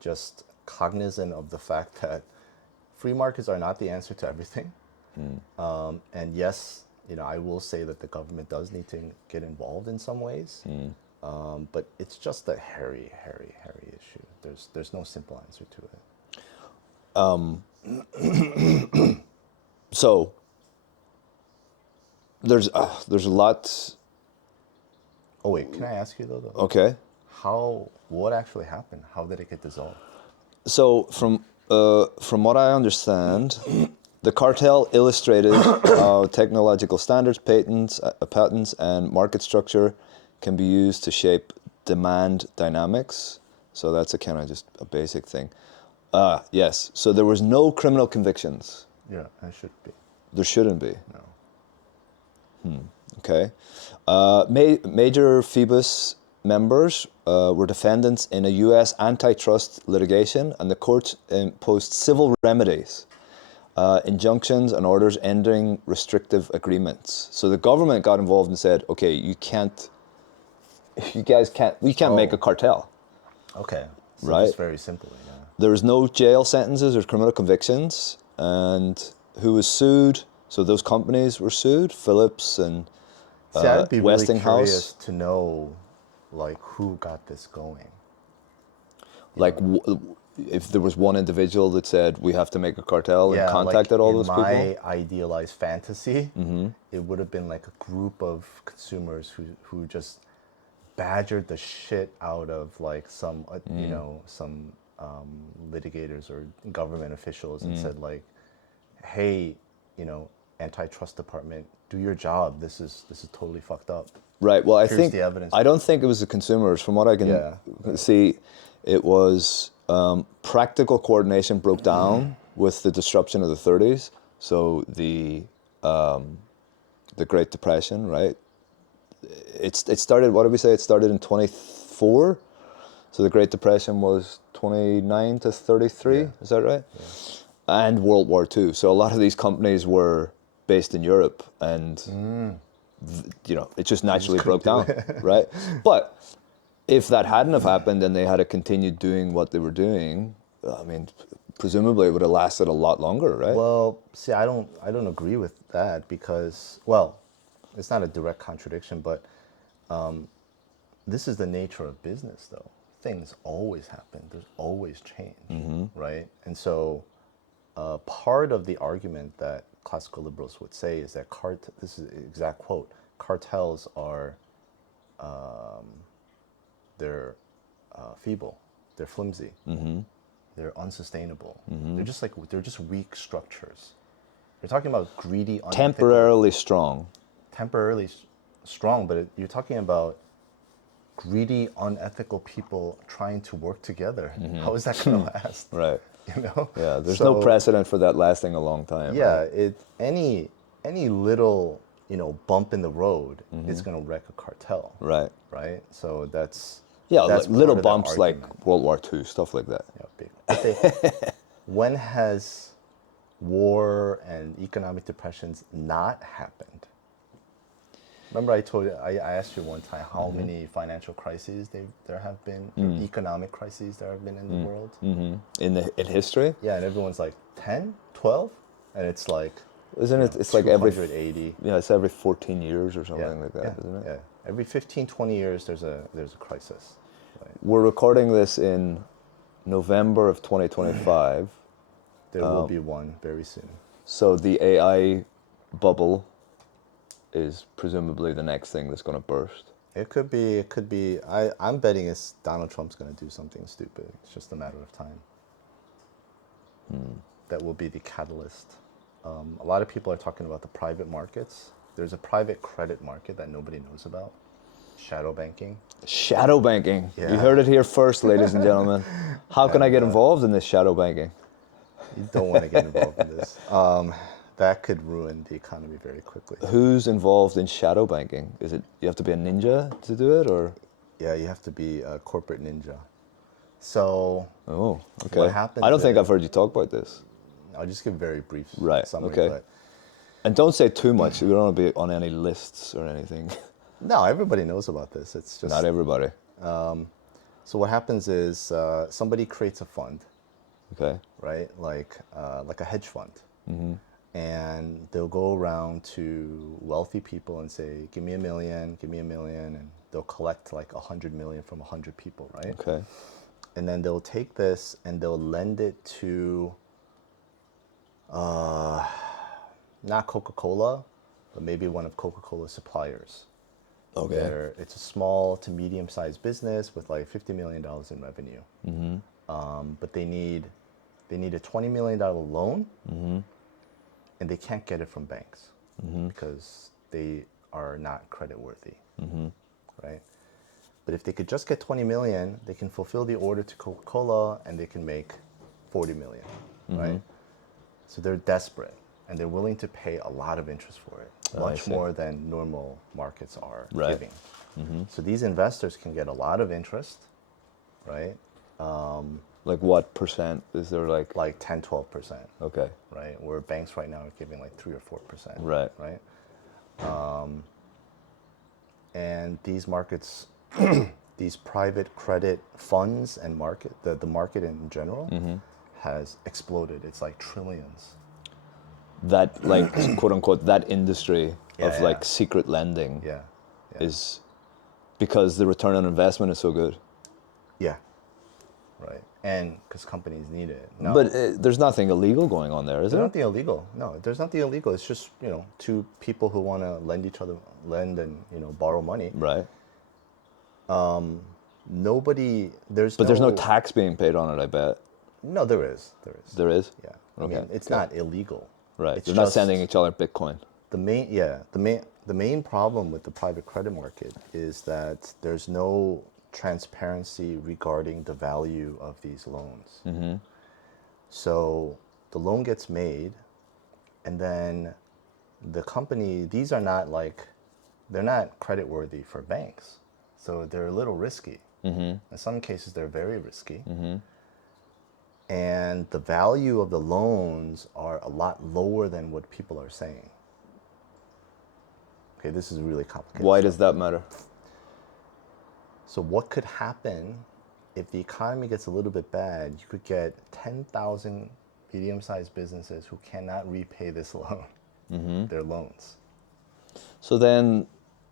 just cognizant of the fact that free markets are not the answer to everything. And yes, I will say that the government does need to get involved in some ways. But it's just a hairy issue. There's no simple answer to it. so. There's a lot. Oh wait, can I ask you though? Okay. What actually happened? How did it get dissolved? So from what I understand, the cartel illustrated how technological standards, patents, and market structure can be used to shape demand dynamics. So that's a kind of just a basic thing. Yes. So there was no criminal convictions. Yeah, it should be. There shouldn't be. No. Okay. Major Phoebus members were defendants in a U.S. antitrust litigation, and the courts imposed civil remedies, injunctions and orders ending restrictive agreements. So the government got involved and said, okay, we can't make a cartel. Okay. So Right. Just very simply, yeah. There was no jail sentences or criminal convictions, and who was sued? So those companies were sued, Philips and See, I'd be really Westinghouse. curious to know, like, who got this going. Like, if there was one individual that said we have to make a cartel and contacted all those people. In my idealized fantasy, it would have been like a group of consumers who just badgered the shit out of like some some litigators or government officials and said like, hey, antitrust department, do your job. This is totally fucked up. Right. Well, Here's the evidence. I don't think it was the consumers. From what I can see, it was practical coordination broke down with the disruption of the 30s. So the Great Depression, right? It started. What did we say? It started in 24. So the Great Depression was 29 to 33. Yeah. Is that right? Yeah. And World War II. So a lot of these companies were based in Europe, and it just naturally broke down, right? But if that hadn't have happened and they had to continue doing what they were doing, I mean, presumably it would have lasted a lot longer, right? Well, see, I don't agree with that because, well, it's not a direct contradiction, but this is the nature of business, though. Things always happen. There's always change, right? And so part of the argument that classical liberals would say is that this is an exact quote, cartels are they're feeble, they're flimsy, they're unsustainable. They're just weak structures. You're talking about greedy, temporarily strong, but you're talking about greedy, unethical people trying to work together. How is that going to last? Right. Yeah, there's no precedent for that lasting a long time. Yeah, right? Any little bump in the road is going to wreck a cartel. Right. Right. So that's like little bumps like World War II, stuff like that. Yeah, big. When has war and economic depressions not happened? Remember, I told you, I asked you one time how many financial crises there have been, economic crises there have been in the world. In history? Yeah, and everyone's like 10, 12, and it's like, isn't it? It's like every 180. Yeah, it's every 14 years or something like that, isn't it? Yeah, every 15, 20 years there's a crisis. Right? We're recording this in November of 2025. There will be one very soon. So the AI bubble is presumably the next thing that's going to burst. It could be. I'm betting Donald Trump's going to do something stupid. It's just a matter of time. That will be the catalyst. A lot of people are talking about the private markets. There's a private credit market that nobody knows about. Shadow banking. Shadow banking. Yeah. You heard it here first, ladies and gentlemen. How can I get involved in this shadow banking? You don't want to get involved in this. That could ruin the economy very quickly. Who's involved in shadow banking? Is it you have to be a ninja to do it, or? Yeah, you have to be a corporate ninja. So. Oh, okay. What happens? I don't think I've heard you talk about this. I'll just give a very brief summary. Okay. And don't say too much. We don't want to be on any lists or anything. No, everybody knows about this. It's just not everybody. So what happens is somebody creates a fund. Okay. Right, like a hedge fund. And they'll go around to wealthy people and say, give me $1 million, and they'll collect like 100 million from 100 people, right? Okay. And then they'll take this and they'll lend it to, not Coca-Cola, but maybe one of Coca-Cola's suppliers. Okay. It's a small to medium-sized business with like $50 million in revenue. But they need a $20 million loan. And they can't get it from banks because they are not creditworthy, right? But if they could just get 20 million, they can fulfill the order to Coca-Cola and they can make 40 million, right? So they're desperate and they're willing to pay a lot of interest for it, much more than normal markets are giving. So these investors can get a lot of interest, right? Like what percent is there like? Like 10, 12%. Okay. Right, where banks right now are giving like 3 or 4%. Right. Right. And these markets, these private credit funds and the market in general has exploded. It's like trillions. That like quote unquote that industry of like secret lending is because the return on investment is so good. Yeah. right? And because companies need it. No, But there's nothing illegal going on there, is there's there? nothing illegal. No, there's nothing illegal. It's just, two people who want to lend and, borrow money. Right. There's But there's no no, tax being paid on it, I bet. no, there is. There is? Yeah. Okay, I mean, it's good. not illegal. Right. It's They're not just sending each other Bitcoin. the main problem with the private credit market is that there's no transparency regarding the value of these loans. Mm-hmm. So the loan gets made, and then the company, these are not like, they're not credit worthy for banks. So they're a little risky. Mm-hmm. In some cases, they're very risky. Mm-hmm. And the value of the loans are a lot lower than what people are saying. Okay, this is really complicated. Why stuff. does that matter? So what could happen if the economy gets a little bit bad? You could get 10,000 medium-sized businesses who cannot repay this loan, their loans. So then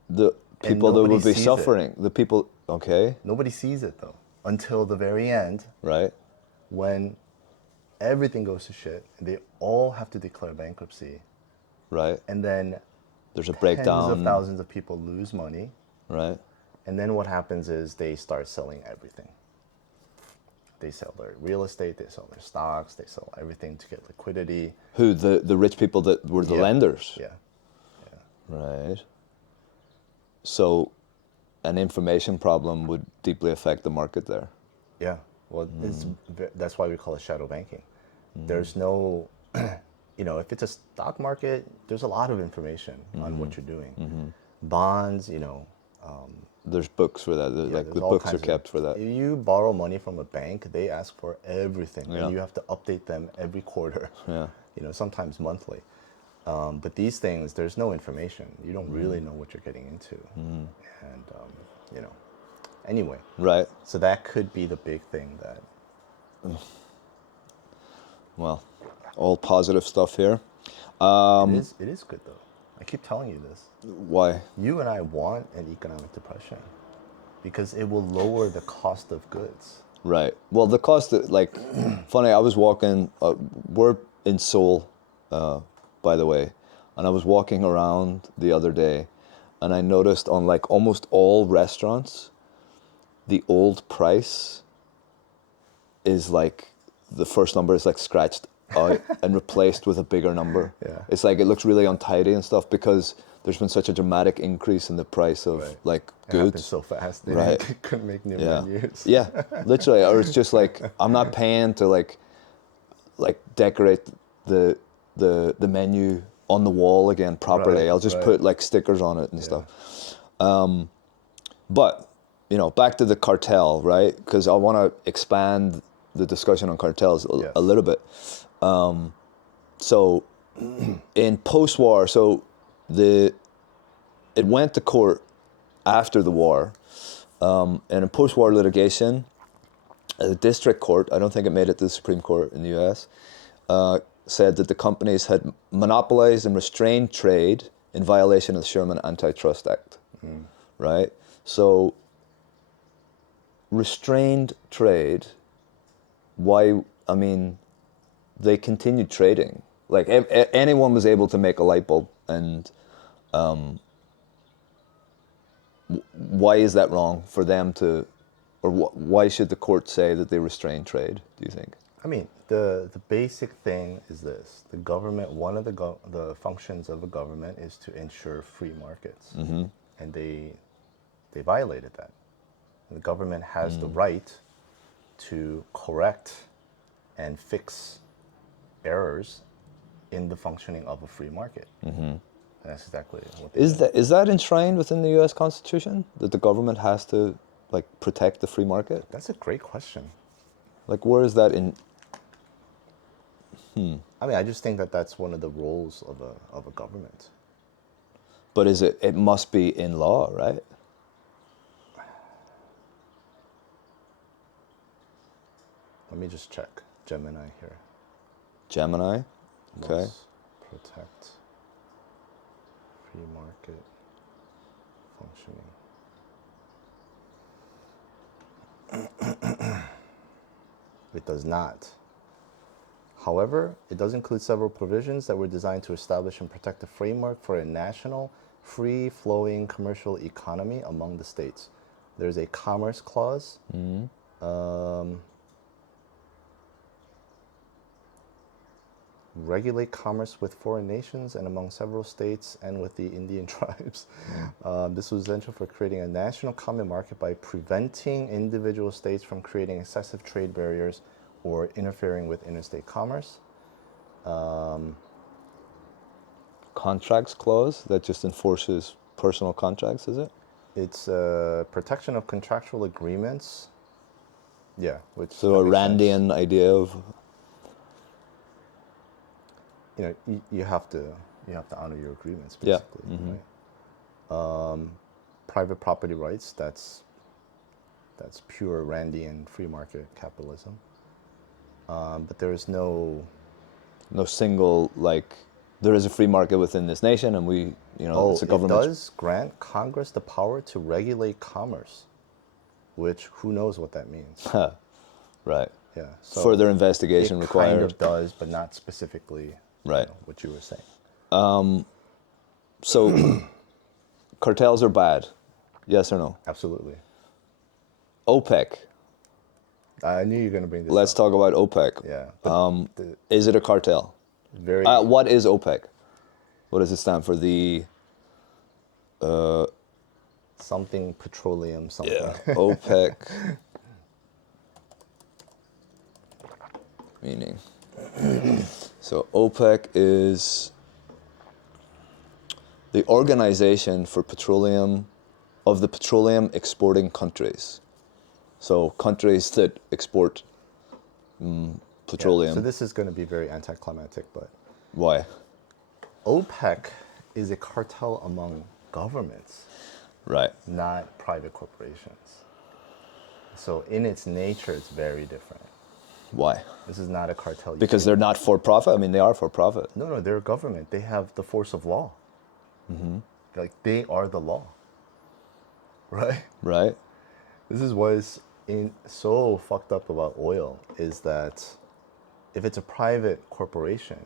the people that nobody would be sees suffering, the people, okay, Nobody sees it though, until the very end, right? when everything goes to shit and they all have to declare bankruptcy. Right. And then There's a tens of breakdown, thousands of people lose money. right? And then what happens is they start selling everything. They sell their real estate, they sell their stocks, they sell everything to get liquidity. Who, the rich people that were the Yeah. lenders? Yeah. Right. So an information problem would deeply affect the market there. Yeah. Well, that's why we call it shadow banking. There's no, if it's a stock market, there's a lot of information on what you're doing. Bonds, There's books for that. Like there's the all books are kinds of- kept for that. If you borrow money from a bank, they ask for everything, Yeah. and you have to update them every quarter. Yeah. Sometimes monthly. But these things, there's no information. You don't really know what you're getting into, and anyway. Right. So that could be the big thing that. Well, all positive stuff here. It is good though. I keep telling you this. Why? You and I want an economic depression because it will lower the cost of goods. Right. Well, the cost of, like, funny, I was walking, we're in Seoul, by the way, and I was walking around the other day, and I noticed on like almost all restaurants, the old price is like, the first number is like scratched out and replaced with a bigger number. Yeah. It's like, it looks really untidy and stuff because there's been such a dramatic increase in the price of Right. like It happened goods. so fast. They Right. couldn't make new Yeah. menus. Yeah, literally. Or it's just like, I'm not paying to like decorate the menu on the wall again properly. Right, I'll just right. put like stickers on it and stuff. But, back to the cartel, right? Because I want to expand the discussion on cartels Yes. a little bit. So in post-war, it went to court after the war, and in post-war litigation, the district court, I don't think it made it to the Supreme Court in the U.S., said that the companies had monopolized and restrained trade in violation of the Sherman Antitrust Act, right? So, restrained trade, why, they continued trading. Like, anyone was able to make a light bulb, and why is that wrong for them to, or why should the court say that they restrain trade, do you think? I mean, the basic thing is this: the government. One of the functions of a government is to ensure free markets, and they violated that. And the government has the right to correct and fix errors in the functioning of a free market. And that's exactly what they did. Is that enshrined within the U.S. Constitution that the government has to like protect the free market? That's a great question. Like, where is that in? I mean, I just think that that's one of the roles of a government. But is it? It must be in law, right? Let me just check Gemini here. Gemini. Okay. Must protect free market functioning. It does not. However, it does include several provisions that were designed to establish and protect a framework for a national, free-flowing commercial economy among the states. There's a commerce clause. Regulate commerce with foreign nations and among several states and with the Indian tribes. This was essential for creating a national common market by preventing individual states from creating excessive trade barriers or interfering with interstate commerce. Contracts clause that just enforces personal contracts, is it? It's protection of contractual agreements. Yeah, which So a that makes sense. Randian idea of, You know, you have to honor your agreements, Yeah. basically. Right? Private property rights. That's pure Randian free market capitalism. But there is no. no single, like, there is a free market within this nation and we, it's a It government. does grant Congress the power to regulate commerce, which who knows what that means. Right. Yeah. So Further investigation it required. kind of does, but not specifically. Right. What you were saying. So cartels are bad. Yes or no? Absolutely. OPEC. I knew you were going to bring this Let's up. talk about OPEC. Yeah. But Is it a cartel? very What is OPEC? What does it stand for? The something petroleum something. OPEC. Meaning. So OPEC is the organization for petroleum, of the petroleum exporting countries. So countries that export petroleum. So this is going to be very anticlimactic, but Why? OPEC is a cartel among governments, Right. not private corporations. So in its nature, it's very different. Why? This is not a cartel. Because they're not for profit? I mean, they are for profit. No, they're a government. They have the force of law. Like they are the law, right? Right? This is what is so fucked up about oil is that if it's a private corporation,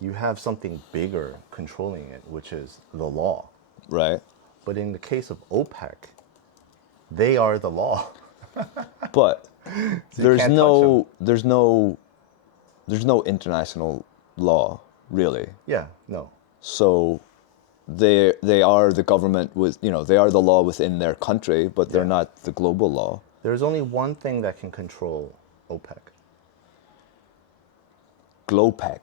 you have something bigger controlling it, which is the law. Right. But in the case of OPEC, they are the law. But there's can't no international law, really. Yeah, no. So they are the government with, they are the law within their country, but they're Yeah. not the global law. There's only one thing that can control OPEC. GLOPEC.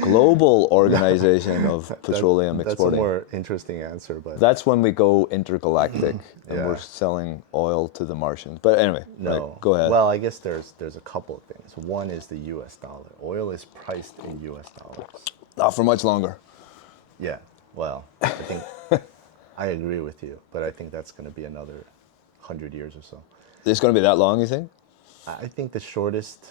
Global Organization of Petroleum That's Exporting. a more interesting answer, but That's when we go intergalactic and Yeah. we're selling oil to the Martians. But anyway, no. right, go ahead. Well, I guess there's a couple of things. One is the U.S. dollar. Oil is priced in U.S. dollars. Not for much longer. Yeah. Well, I think I agree with you, but I think that's going to be another 100 years or so. It's going to be that long, you think? I think the shortest.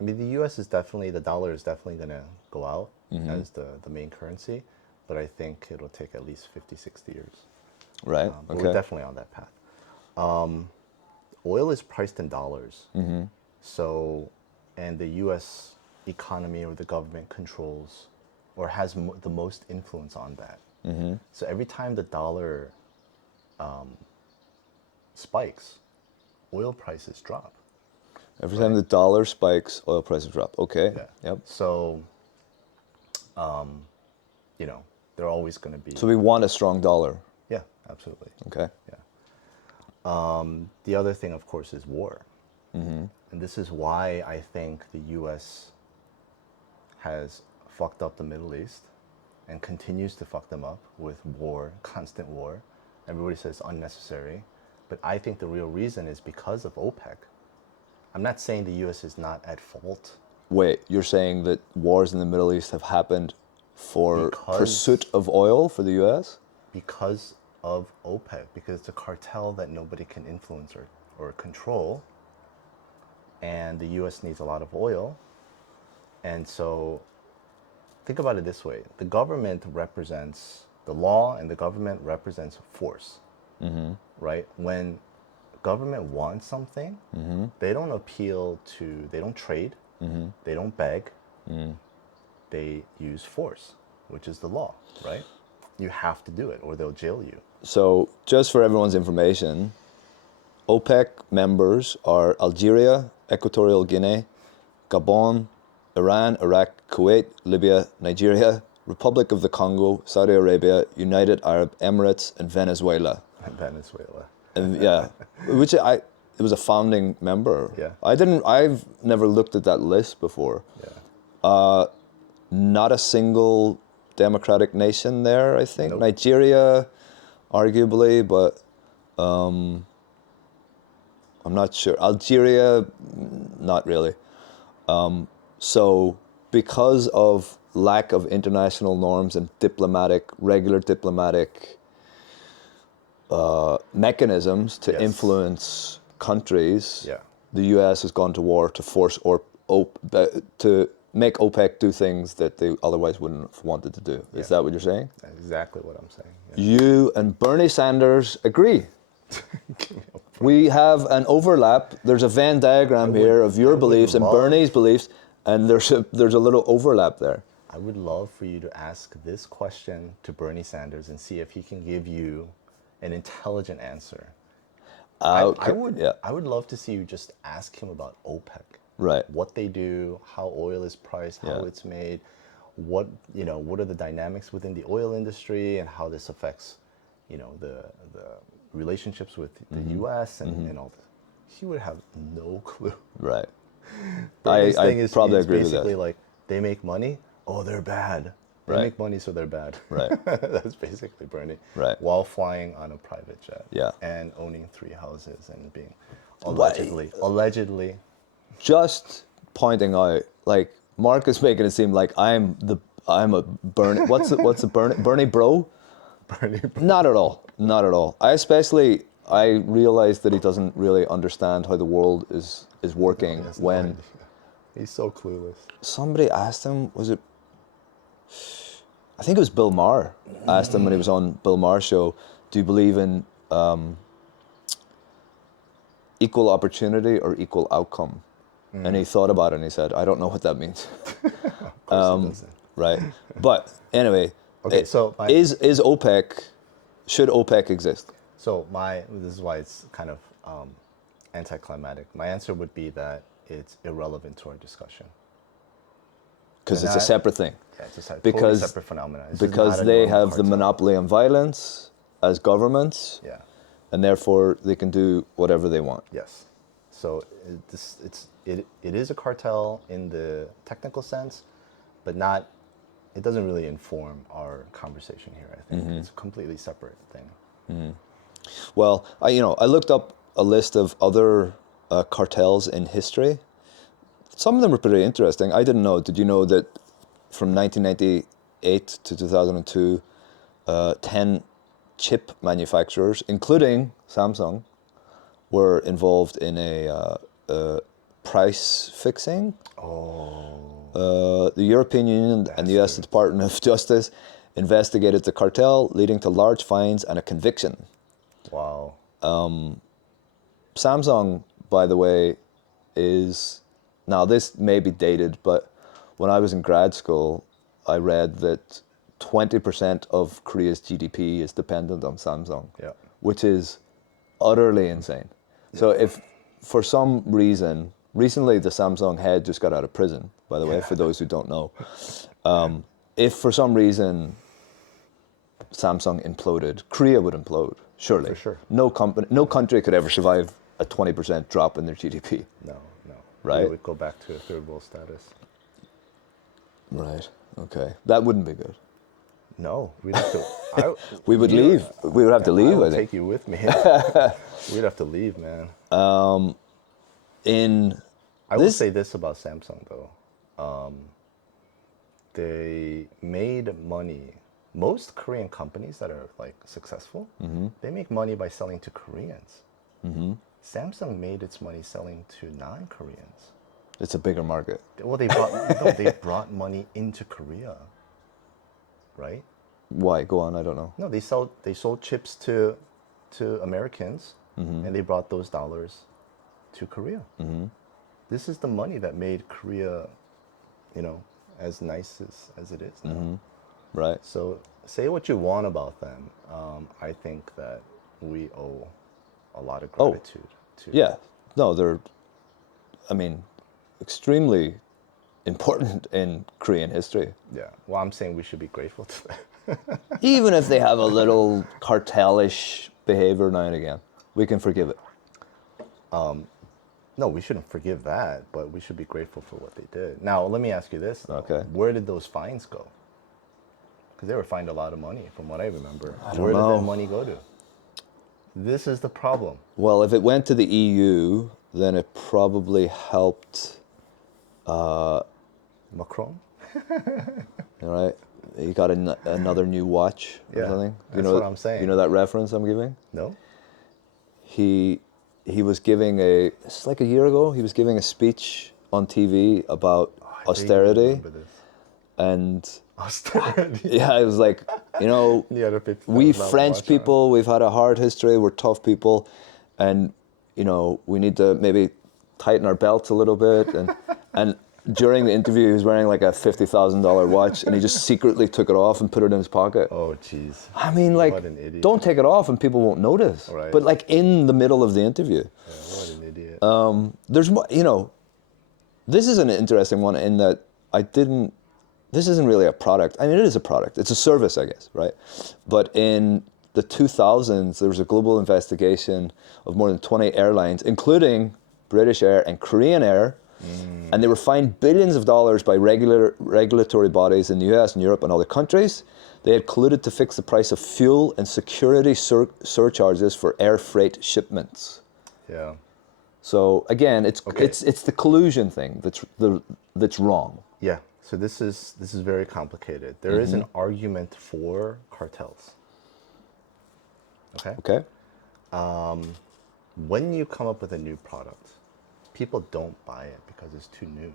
I mean, the U.S. is definitely, the dollar is definitely going to go out as the main currency, but I think it'll take at least 50, 60 years. Right. But Okay. we're definitely on that path. Oil is priced in dollars. So, and the U.S. economy or the government controls or has the most influence on that. So every time the dollar spikes, oil prices drop. Every time the dollar spikes, oil prices drop. Okay. Yeah. Yep. So, they're always going to be. So we want a strong dollar. Yeah, absolutely. Okay. Yeah. The other thing, of course, is war. And this is why I think the U.S. has fucked up the Middle East and continues to fuck them up with war, constant war. Everybody says it's unnecessary. But I think the real reason is because of OPEC. I'm not saying the U.S. is not at fault. Wait, you're saying that wars in the Middle East have happened for Because- pursuit of oil for the U.S.? Because of OPEC, because it's a cartel that nobody can influence or control. And the US needs a lot of oil. And so think about it this way. The government represents the law and the government represents force, right? When government wants something, they don't appeal to, they don't trade, they don't beg, they use force, which is the law, right? You have to do it or they'll jail you. So just for everyone's information, OPEC members are Algeria, Equatorial Guinea, Gabon, Iran, Iraq, Kuwait, Libya, Nigeria, Republic of the Congo, Saudi Arabia, United Arab Emirates, and Venezuela. Venezuela. And yeah, it was a founding member. Yeah. I've never looked at that list before. Yeah. Not a single democratic nation there, I think. Nope. Nigeria, arguably, but I'm not sure. Algeria, not really. So because of lack of international norms and regular diplomatic mechanisms to Yes. influence countries, Yeah. the U.S. has gone to war to force to make OPEC do things that they otherwise wouldn't have wanted to do. Is that what you're saying? That's exactly what I'm saying. Yeah. You and Bernie Sanders agree. We have an overlap. There's a Venn diagram here of your beliefs and Bernie's beliefs, and there's a little overlap there. I would love for you to ask this question to Bernie Sanders and see if he can give you an intelligent answer. I would love to see you just ask him about OPEC. Right. What they do, how oil is priced, how it's made, what are the dynamics within the oil industry and how this affects, the relationships with the US and all that. He would have no clue. Right. Bernie's I thing is probably agree with that. basically like, they make money, oh, they're bad. They make money, so they're bad. Right. That's basically Bernie. Right. While flying on a private jet. Yeah. And owning 3 houses and being allegedly. Just pointing out, like Mark is making it seem like I'm a Bernie. What's the Bernie bro? Bernie bro. Not at all. Not at all. I realize that he doesn't really understand how the world is working He has no when idea. He's so clueless. somebody asked him, I think it was Bill Maher, asked him when he was on Bill Maher's show, do you believe in equal opportunity or equal outcome? And he thought about it and he said, I don't know what that means. Of course he doesn't. Right. But anyway, Okay, so is OPEC, should OPEC exist? So this is why it's kind of anticlimactic. My answer would be that it's irrelevant to our discussion. Because it's a separate thing. Yeah, it's a totally separate phenomenon. Because they have the monopoly on violence as governments, and therefore they can do whatever they want. Yes. So it is a cartel in the technical sense, but not. It doesn't really inform our conversation here. I think it's a completely separate thing. Well, I looked up a list of other cartels in history. Some of them were pretty interesting. I didn't know. Did you know that from 1998 to 2002, 10 chip manufacturers, including Samsung, were involved in a price fixing? The European Union and the US Department of Justice investigated the cartel, leading to large fines and a conviction. Wow. Samsung, by the way, now this may be dated, but when I was in grad school, I read that 20% of Korea's GDP is dependent on Samsung, which is utterly insane. So if for some reason, recently the Samsung head just got out of prison, by the way, for those who don't know. If for some reason Samsung imploded, Korea would implode, surely. For sure. No country could ever survive a 20% drop in their GDP. No. Right? We would go back to a third world status. Right. Okay. That wouldn't be good. No, we'd have to. We would leave. We would have to leave, I I would think. take you with me. We'd have to leave, man. I will say this about Samsung, though. They made money. Most Korean companies that are like successful, they make money by selling to Koreans. Samsung made its money selling to non-Koreans. It's a bigger market. Well, they brought money into Korea, right? Why? Go on. I don't know. No, they sold chips to Americans, and they brought those dollars to Korea. This is the money that made Korea, as nice as it is now. Right. So say what you want about them. I think that we owe a lot of gratitude to. Yeah. No, they're, I mean, extremely important in Korean history. Yeah. Well, I'm saying we should be grateful to them. Even if they have a little cartelish behavior now and again, we can forgive it. No, we shouldn't forgive that, but we should be grateful for what they did. Now, let me ask you this, though. Okay. Where did those fines go? Because they were fined a lot of money, from what I remember. Where know. did that money go to? This is the problem. Well, if it went to the EU, then it probably helped. Macron? All right, he got another new watch or Yeah, something. that's what I'm saying. You know that reference I'm giving? No? He was giving it's like a year ago. He was giving a speech on TV about I austerity, remember this. and Austerity. yeah, it was like, Yeah, the $50,000 we French watch, people, we've had a hard history. We're tough people, and we need to maybe tighten our belts a little bit. And during the interview, he was wearing like a $50,000 watch, and he just secretly took it off and put it in his pocket. Oh, jeez. I mean, like, What an idiot. don't take it off and people won't notice. Right. But like in the middle of the interview, Yeah, what an idiot. there's this is an interesting one in that this isn't really a product. I mean, it is a product. It's a service, I guess, right? But in the 2000s, there was a global investigation of more than 20 airlines, including British Air and Korean Air, and they were fined billions of dollars by regulatory bodies in the US and Europe and other countries. They had colluded to fix the price of fuel and security surcharges for air freight shipments. Yeah. So again, it's Okay. it's the collusion thing that's wrong. Yeah. So this is very complicated. There is an argument for cartels. Okay? Okay. When you come up with a new product, people don't buy it because it's too new.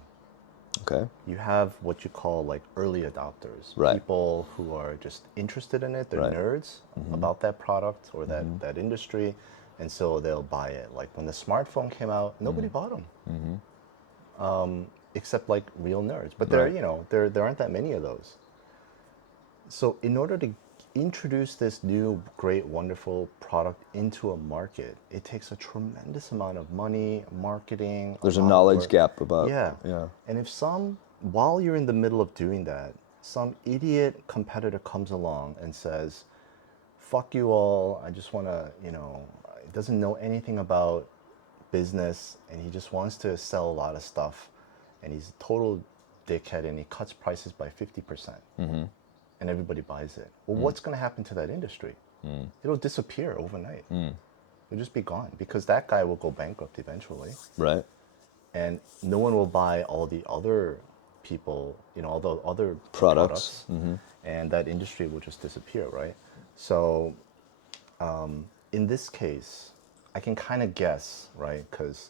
Okay. You have what you call like early adopters, Right. people who are just interested in it. They're Right. nerds about that product or that industry, and so they'll buy it. Like when the smartphone came out, nobody bought them, except like real nerds. But Right. there aren't that many of those. So in order to introduce this new, great, wonderful product into a market, it takes a tremendous amount of money, marketing. There's a lot of knowledge work. gap about. Yeah. Yeah. And if while you're in the middle of doing that, some idiot competitor comes along and says, fuck you all, I just want to, he doesn't know anything about business and he just wants to sell a lot of stuff and he's a total dickhead and he cuts prices by 50%. And everybody buys it. Well, what's going to happen to that industry? It'll disappear overnight. It'll just be gone because that guy will go bankrupt eventually. Right. And no one will buy all the other people, all the other Products. and that industry will just disappear, right? So in this case, I can kind of guess, right? Because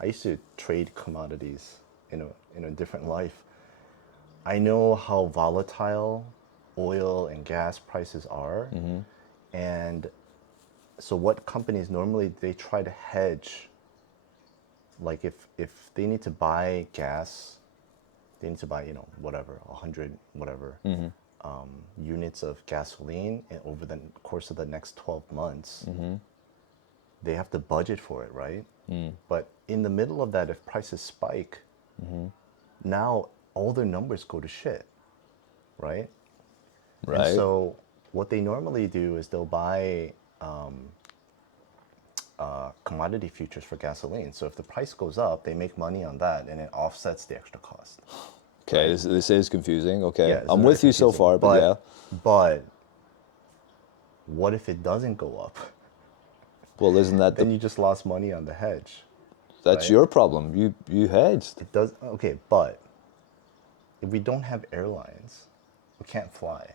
I used to trade commodities in a different life. I know how volatile oil and gas prices are. And so what companies normally, they try to hedge. Like if they need to buy gas, they need to buy, whatever, 100, whatever, units of gasoline over the course of the next 12 months. They have to budget for it, right? But in the middle of that, if prices spike, now all their numbers go to shit, right? Right. And so what they normally do is they'll buy commodity futures for gasoline. So if the price goes up, they make money on that and it offsets the extra cost. Okay, this is confusing. Okay, Yeah, it's I'm very with you so confusing. far, but yeah. But what if it doesn't go up? Well, isn't that Then you just lost money on the hedge. that's right? your problem? You hedged. It does, okay, but if we don't have airlines, we can't fly.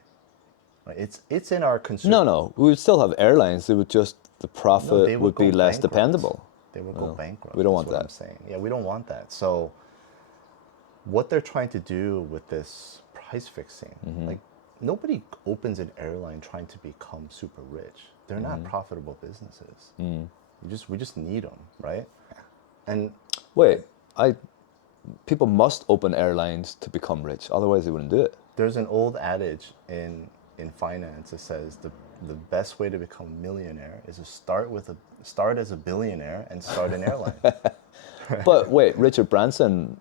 Right? It's in our consumer. No, we would still have airlines. It would just the profit they would be go less bankrupt. dependable. They would go bankrupt. we don't is want what that. I'm saying. Yeah, we don't want that. So what they're trying to do with this price fixing, like nobody opens an airline trying to become super rich. They're not profitable businesses, We just need them, right? And Wait, people must open airlines to become rich. Otherwise, they wouldn't do it. there's an old adage in finance that says the best way to become a millionaire is to start as a billionaire and start an airline. But wait, Richard Branson,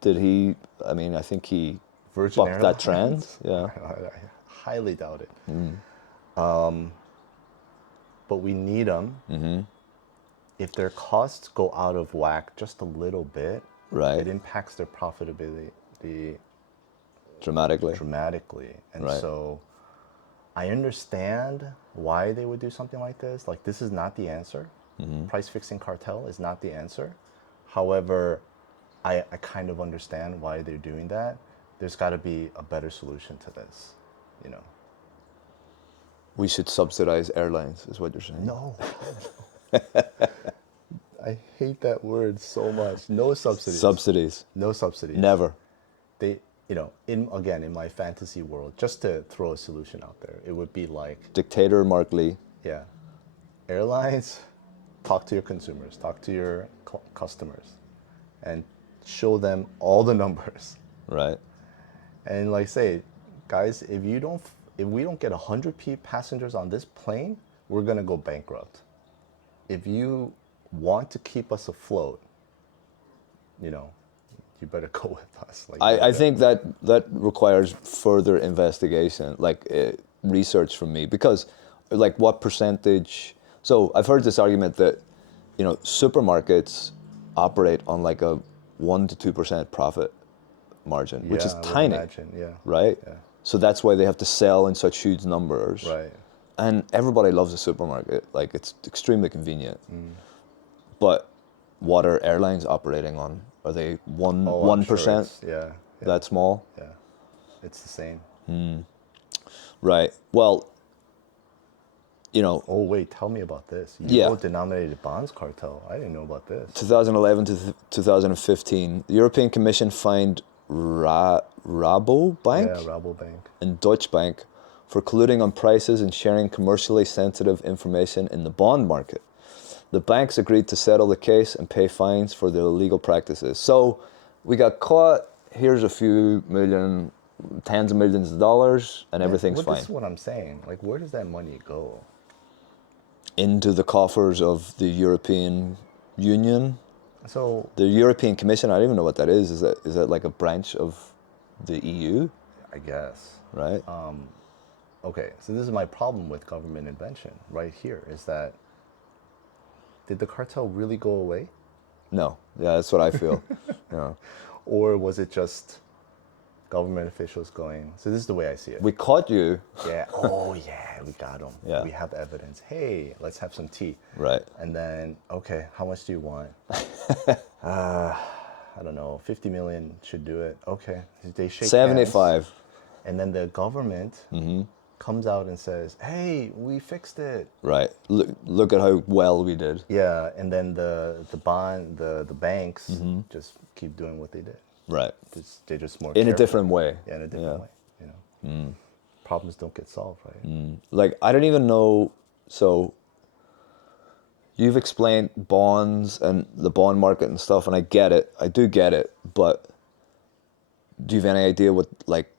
did he? I mean, I think he Virgin bucked that trend. Airlines? Yeah. I highly doubt it. But we need them. If their costs go out of whack just a little bit, Right. it impacts their profitability Dramatically. dramatically. And Right. so I understand why they would do something like this. Like, this is not the answer. Price fixing cartel is not the answer. However, I kind of understand why they're doing that. There's got to be a better solution to this, you know. We should subsidize airlines, is what you're saying. No. I hate that word so much. No subsidies. Subsidies. No subsidies. Never. They, you know, in my fantasy world, just to throw a solution out there, it would be like, Dictator Mark Lee. yeah, airlines, talk to your consumers, talk to your customers, and show them all the numbers. Right. And like, say, guys, if we don't get 100 passengers on this plane, we're gonna go bankrupt. If you want to keep us afloat, you know, you better go with us. Like, I think that requires further investigation, like research from me, because like what percentage, so I've heard this argument that, you know, supermarkets operate on like a 1 to 2% profit margin, which is I would tiny, imagine, yeah. right? Yeah. So that's why they have to sell in such huge numbers. Right. And everybody loves a supermarket, like it's extremely convenient. But what are airlines operating on? Are they I'm sure 1%? it's- yeah. That small? Yeah. It's the same. Right. Well, you know, Oh wait, tell me about this. Yeah. Euro-denominated bonds cartel. I didn't know about this. 2011 to 2015, the European Commission fined Rabobank Yeah, Rabobank. and Deutsche Bank for colluding on prices and sharing commercially sensitive information in the bond market. The banks agreed to settle the case and pay fines for their illegal practices. So we got caught. Here's a few million, tens of millions of dollars, and everything's fine. This is what I'm saying. Like, where does that money go? Into the coffers of the European Union. So The European Commission, I don't even know what that is. Is that like a branch of the EU, I guess. right? Okay, so this is my problem with government intervention right here, is that did the cartel really go away? No. Yeah, that's what I feel. Yeah. Or was it just government officials going, so this is the way I see it. We caught you. Yeah, oh yeah, we got them. Yeah. We have evidence. Hey, let's have some tea. Right. And then, okay, how much do you want? I don't know, 50 million should do it. Okay, they shake 75. hands, and then the government comes out and says, hey, we fixed it. Right. Look at how well we did. Yeah, and then the banks just keep doing what they did. Right. They're just more In a careful. different way. Yeah, in a different way. You know, problems don't get solved, right? Like, I don't even know. So you've explained bonds and the bond market and stuff, and I get it. I do get it. But do you have any idea what, like,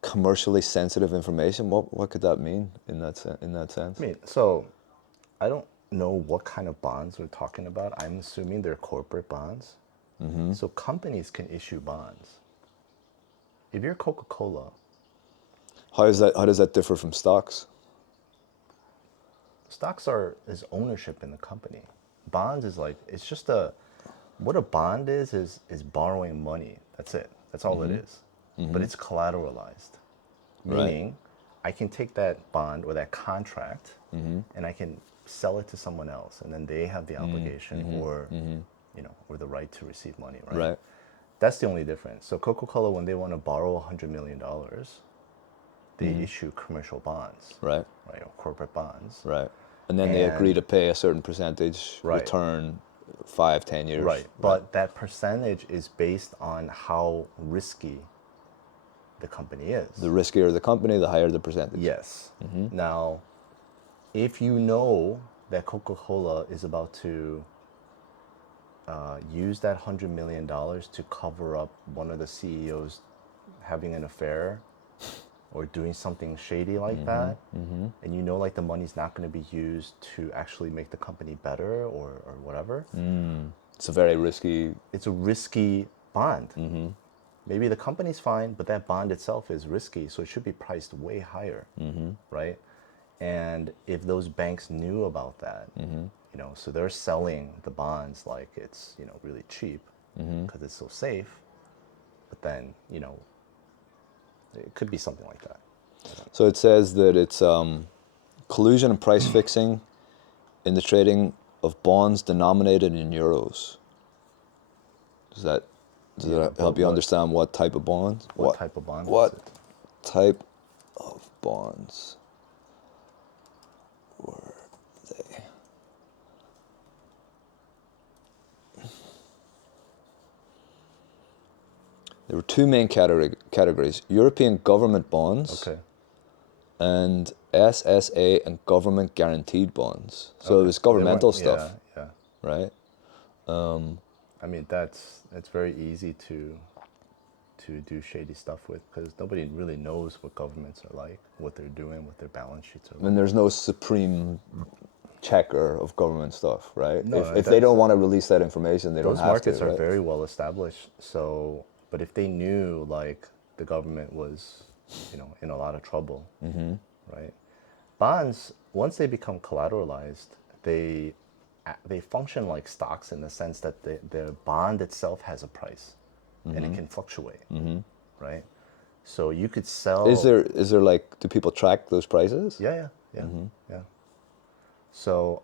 commercially sensitive information, what could that mean in that sense? I mean, so I don't know what kind of bonds we're talking about. I'm assuming they're corporate bonds. So companies can issue bonds. If you're Coca-Cola, How does that differ from stocks? stocks is ownership in the company. Bonds is like, it's just what a bond is borrowing money. That's it. That's all it is. But it's collateralized. Meaning, I can take that bond or that contract and I can sell it to someone else, and then they have the obligation or you know, or the right to receive money, right? Right. That's the only difference. So Coca-Cola, when they want to borrow $100 million, they issue commercial bonds, Right. right, or corporate bonds. Right. And then they agree to pay a certain percentage Right. return 5-10 years. Right. But that percentage is based on how risky the company is. The riskier the company, the higher the percentage. Yes. Now, if you know that Coca-Cola is about to use that $100 million to cover up one of the CEOs having an affair or doing something shady like that, and you know like the money's not going to be used to actually make the company better or whatever. It's a very risky. It's a risky bond. Maybe the company's fine, but that bond itself is risky, so it should be priced way higher, right? And if those banks knew about that, you know, so they're selling the bonds like it's, you know, really cheap because it's so safe, but then, you know, it could be something like that. So it says that it's collusion and price fixing in the trading of bonds denominated in euros. Does that help you understand what type of bonds? What type of bond? What is it? type of bonds were they? There were two main categories: European government bonds Okay. and SSA and government guaranteed bonds. So Okay. it was So they governmental weren't- stuff, Yeah. right? I mean, it's very easy to do shady stuff with because nobody really knows what governments are like, what they're doing, what their balance sheets are like. And there's no supreme checker of government stuff, right? No, if they that's- don't want to release that information, they Those don't have markets to, are right? very well established. So, but if they knew like the government was, you know, in a lot of trouble, right? Bonds, once they become collateralized, they function like stocks in the sense that the bond itself has a price, and it can fluctuate, right? So you could sell. Is there like, do people track those prices? Yeah. So,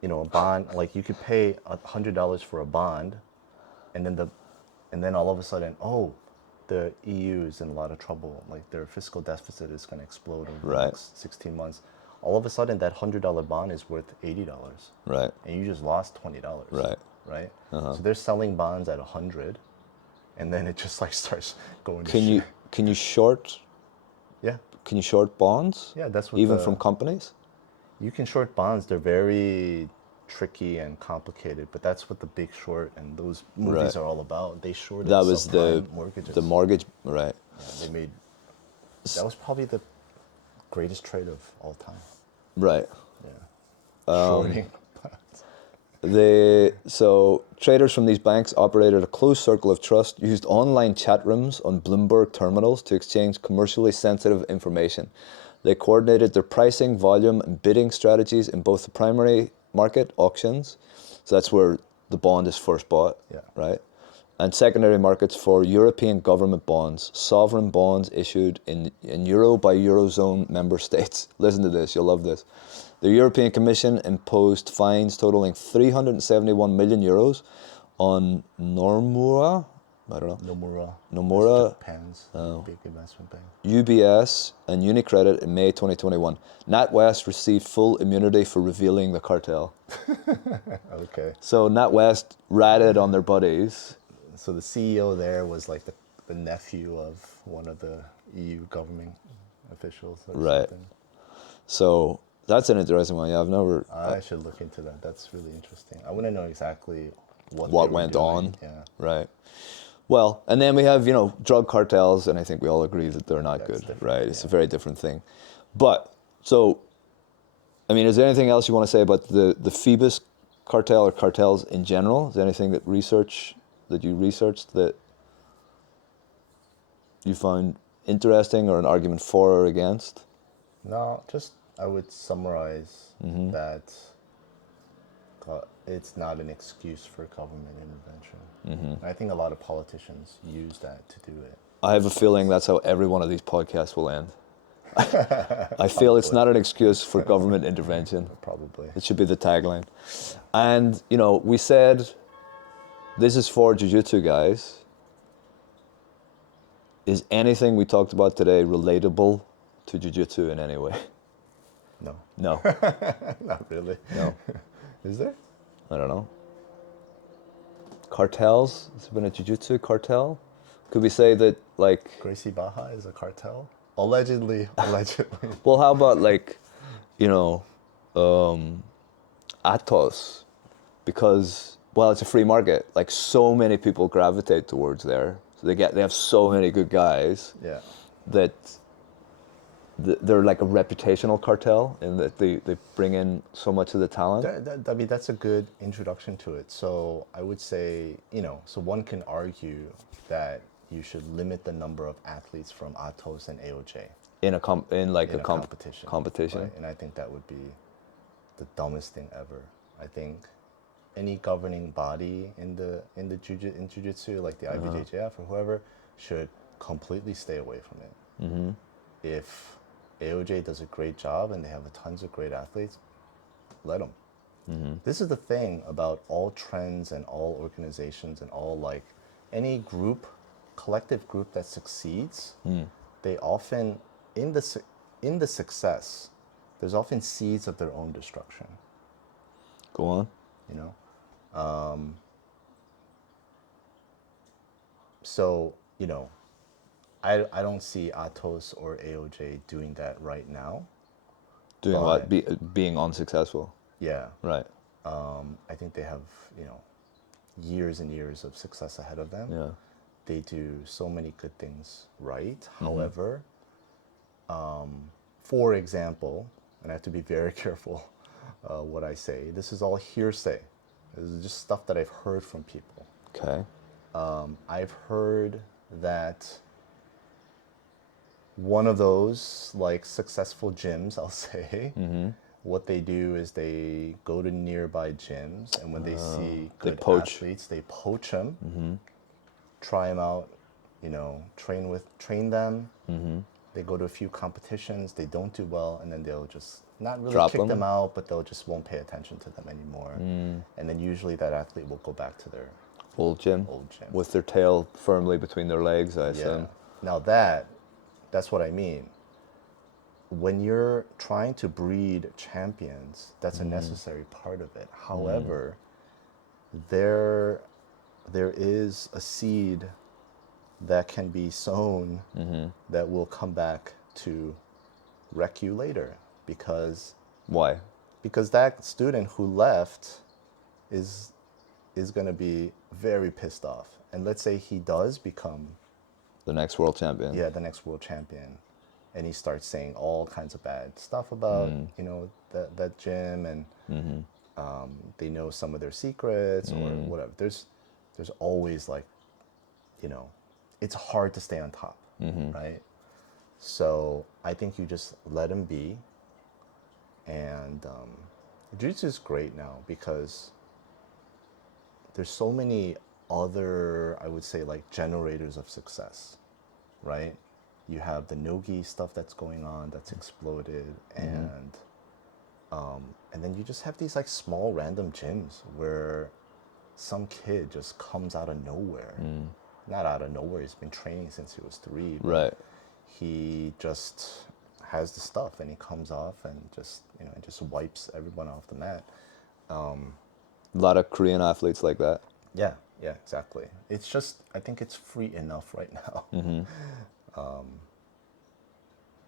you know, a bond, like you could pay $100 for a bond, and then all of a sudden, oh, the EU is in a lot of trouble. Like their fiscal deficit is going to explode over the Right. next 16 months. All of a sudden, that $100 bond is worth $80, Right. and you just lost $20. Right. Right. So they're selling bonds at 100, and then it just like starts going. To Can you shit. can you short Yeah. can you short bonds? Yeah, that's what even the- from companies? You can short bonds. They're very tricky and complicated, but that's what The Big Short and those movies Right. are all about. They shorted That was the subprime mortgages. the mortgage, right? Yeah, they made. That was probably the greatest trade of all time. Right. Yeah. Shorting. So traders from these banks operated a closed circle of trust, used online chat rooms on Bloomberg terminals to exchange commercially sensitive information. They coordinated their pricing, volume, and bidding strategies in both the primary market auctions, so that's where the bond is first bought, Yeah. right? And secondary markets for European government bonds, sovereign bonds issued in euro by Eurozone member states. Listen to this, you'll love this. The European Commission imposed fines totaling 371 million euros on Nomura, I don't know, Nomura. That's Japan's big investment bank. UBS, and UniCredit in May 2021. NatWest received full immunity for revealing the cartel. Okay. So NatWest ratted on their buddies. So the CEO there was like the nephew of one of the EU government officials or Right. something. So that's an interesting one. Yeah, I've never. I should look into that. That's really interesting. I want to know exactly what What they were went doing. on. Yeah. Right. Well, and then we have, drug cartels, and I think we all agree that they're not That's good, different, right? It's a yeah. very different thing. But, so, I mean, is there anything else you want to say about the Phoebus cartel or cartels in general? Is there anything that you researched that you found interesting or an argument for or against? No, just I would summarize Mm-hmm. that it's not an excuse for government intervention. Mm-hmm. I think a lot of politicians use that to do it. I have a feeling that's how every one of these podcasts will end. I feel it's not an excuse for government intervention. Probably. It should be the tagline. And, we said, this is for jiu-jitsu guys. Is anything we talked about today relatable to jiu-jitsu in any way? No. No. Not really. No. Is there? I don't know. Cartels? Has there been a jiu-jitsu cartel? Could we say that, like... Gracie Baja is a cartel? Allegedly. Well, how about, like, Atos, because, well, it's a free market. Like, so many people gravitate towards there. So they have so many good guys Yeah. that they're like a reputational cartel in that they bring in so much of the talent. I mean, that's a good introduction to it. So I would say, so one can argue that you should limit the number of athletes from Atos and AOJ In a competition. competition. Right? And I think that would be the dumbest thing ever. I think any governing body in jiu-jitsu, like the IBJJF or whoever, should completely stay away from it. If AOJ does a great job and they have tons of great athletes, let them. This is the thing about all trends and all organizations and all, like, any collective group that succeeds, they often, in the success, there's often seeds of their own destruction. Go on. So, I don't see Atos or AOJ doing that right now. Doing what? Being unsuccessful. Yeah. Right. I think they have, years and years of success ahead of them. Yeah. They do so many good things right. However, for example, and I have to be very careful what I say, this is all hearsay. This is just stuff that I've heard from people. Okay. I've heard that one of those, like, successful gyms, I'll say, what they do is they go to nearby gyms, and when they see good athletes, they poach them, try them out, train them. They go to a few competitions, they don't do well, and then they'll just not really kick them out, but they'll just won't pay attention to them anymore. And then usually that athlete will go back to their old gym with their tail firmly between their legs, I assume. Now that's what I mean. When you're trying to breed champions, that's a necessary part of it. However, there is a seed that can be sown that will come back to wreck you later. Because why? Because that student who left is going to be very pissed off. And let's say he does become the next world champion. Yeah, the next world champion. And he starts saying all kinds of bad stuff about, that gym, and they know some of their secrets or whatever. There's always, like, it's hard to stay on top, right? So I think you just let him be. And jiu-jitsu is great now because there's so many other, I would say, like, generators of success, right? You have the no-gi stuff that's going on, that's exploded, and then you just have these, like, small random gyms where some kid just comes out of nowhere. Not out of nowhere, he's been training since he was 3. Right. He just has the stuff and he comes off and just, just wipes everyone off the mat. A lot of Korean athletes like that. Yeah, exactly. It's just, I think it's free enough right now.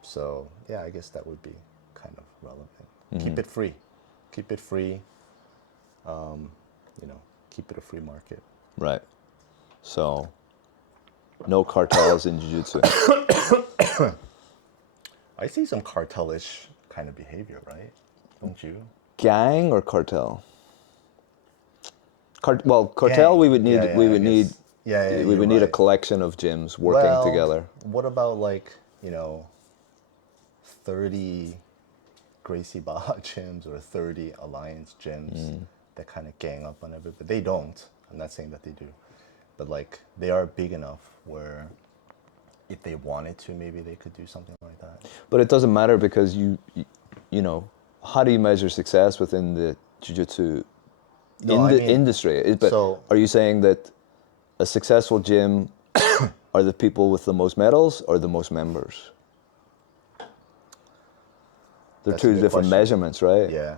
So, yeah, I guess that would be kind of relevant. Keep it free. Keep it free. Keep it a free market. Right. So, no cartels in jiu-jitsu. I see some cartelish kind of behavior, right? Don't you? Gang or cartel? Cartel. Gang. We would need. We would need. We would need a collection of gyms working together. What about, like, 30 Gracie Baja gyms or 30 Alliance gyms that kind of gang up on everybody? They don't. I'm not saying that they do. But, like, they are big enough where if they wanted to, maybe they could do something like that. But it doesn't matter because you how do you measure success within the jiu-jitsu industry? Are you saying that a successful gym are the people with the most medals or the most members? They're two different measurements, right? Yeah.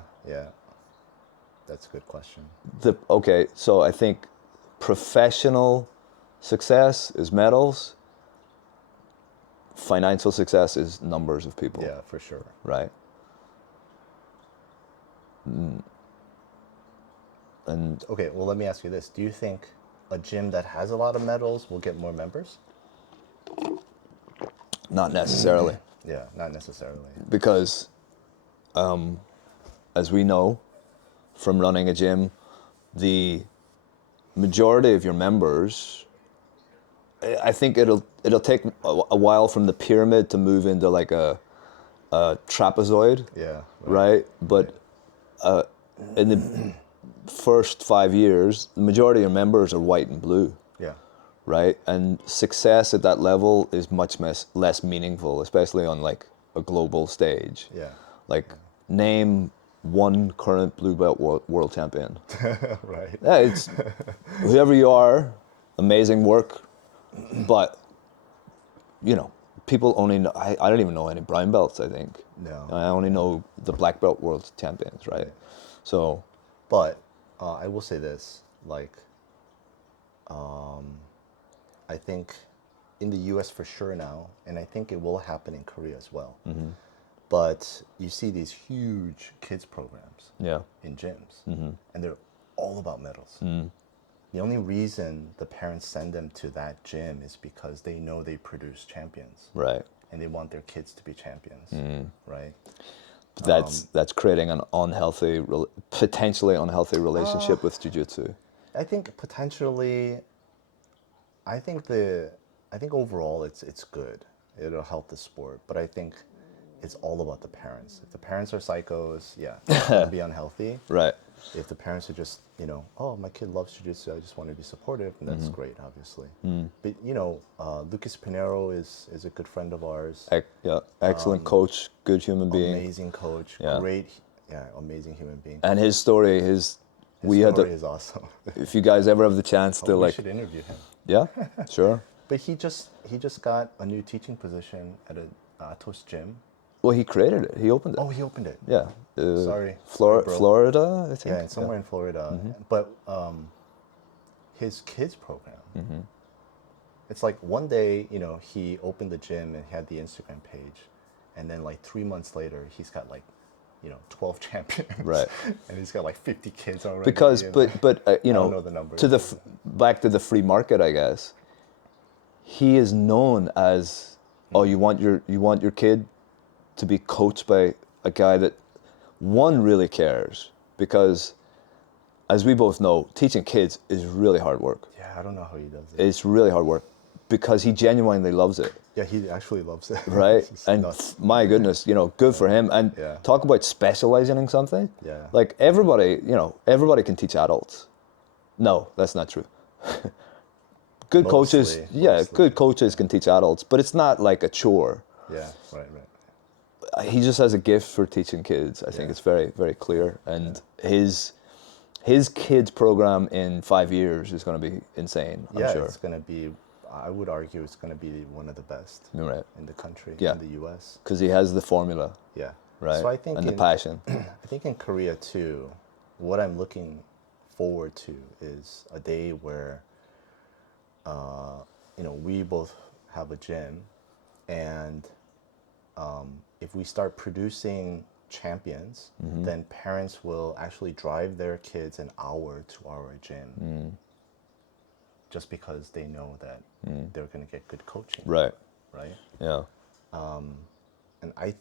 That's a good question. Okay, so I think professional success is medals. Financial success is numbers of people. Yeah, for sure. Right? And Okay, well, let me ask you this. Do you think a gym that has a lot of medals will get more members? not necessarily, Yeah, not necessarily. because as we know from running a gym, the majority of your members, I think it'll take a while from the pyramid to move into like a trapezoid, Yeah. right? But in the first 5 years, the majority of your members are white and blue, Yeah. right? And success at that level is much less meaningful, especially on like a global stage. Yeah. Like, name one current blue belt world champion. Right. Yeah, it's whoever you are, amazing work, but you know, people only know, I don't even know any brown belts, I think. No. I only know the black belt world champions, right? Right. So, But I will say this, like, I think in the U.S. for sure now, and I think it will happen in Korea as well. But you see these huge kids programs yeah, in gyms, and they're all about medals. The only reason the parents send them to that gym is because they know they produce champions, right. and they want their kids to be champions, right? That's creating an unhealthy, potentially unhealthy relationship with jiu-jitsu. I think potentially, I think overall it's good. It'll help the sport, but I think it's all about the parents. If the parents are psychos, yeah, it's gonna be unhealthy. Right. If the parents are just, oh, my kid loves jiu-jitsu, I just want to be supportive, and that's great, obviously. But Lucas Pinheiro is a good friend of ours. Yeah, excellent coach, good human being. Amazing coach, Yeah. great, amazing human being. And his story, His we had story to, is awesome. if you guys ever have the chance to We like, should interview him. yeah, sure. But he just got a new teaching position at a Atos gym. Well, he created it. He opened it. Oh, he opened it. Yeah. Sorry, bro. Florida, I think. Yeah, somewhere in Florida. But his kids program, it's like one day, he opened the gym and had the Instagram page, and then like 3 months later, he's got like, 12 champions. Right. And he's got like 50 kids already. Because, and but I don't know the numbers. back to the free market, I guess. He is known as, oh, you want your kid to be coached by a guy that, one, really cares, because as we both know, teaching kids is really hard work. Yeah, I don't know how he does it. It's really hard work because he genuinely loves it. Yeah, he actually loves it. Right? It's And nuts. my goodness, good for him. And Yeah. talk about specializing in something. Yeah. Like everybody can teach adults. No, that's not true. Good coaches, Mostly. good coaches can teach adults, but it's not like a chore. Yeah, right. He just has a gift for teaching kids. I think it's very, very clear. And his kids program in 5 years is going to be insane, I'm sure. It's going to be, I would argue it's going to be one of the best Right. in the country, Yeah. in the U.S. Because he has the formula, Yeah. right? So I think and the passion. I think in Korea too, what I'm looking forward to is a day where, we both have a gym, and if we start producing champions, then parents will actually drive their kids an hour to our gym, just because they know that they're going to get good coaching. Right. Right. Yeah. And I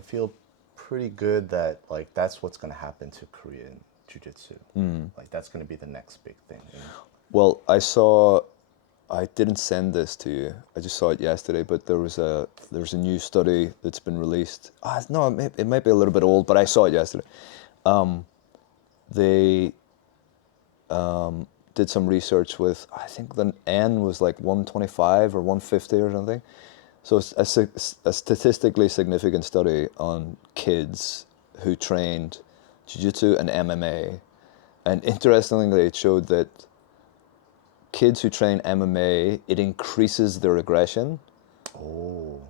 feel pretty good that like that's what's going to happen to Korean jiu-jitsu. Like that's going to be the next big thing. Well, I didn't send this to you. I just saw it yesterday, but there's a new study that's been released. No, it might be a little bit old, but I saw it yesterday. They did some research with, I think the N was like 125 or 150 or something. So it's a statistically significant study on kids who trained jiu-jitsu and MMA. And interestingly, it showed that kids who train MMA, it increases their aggression,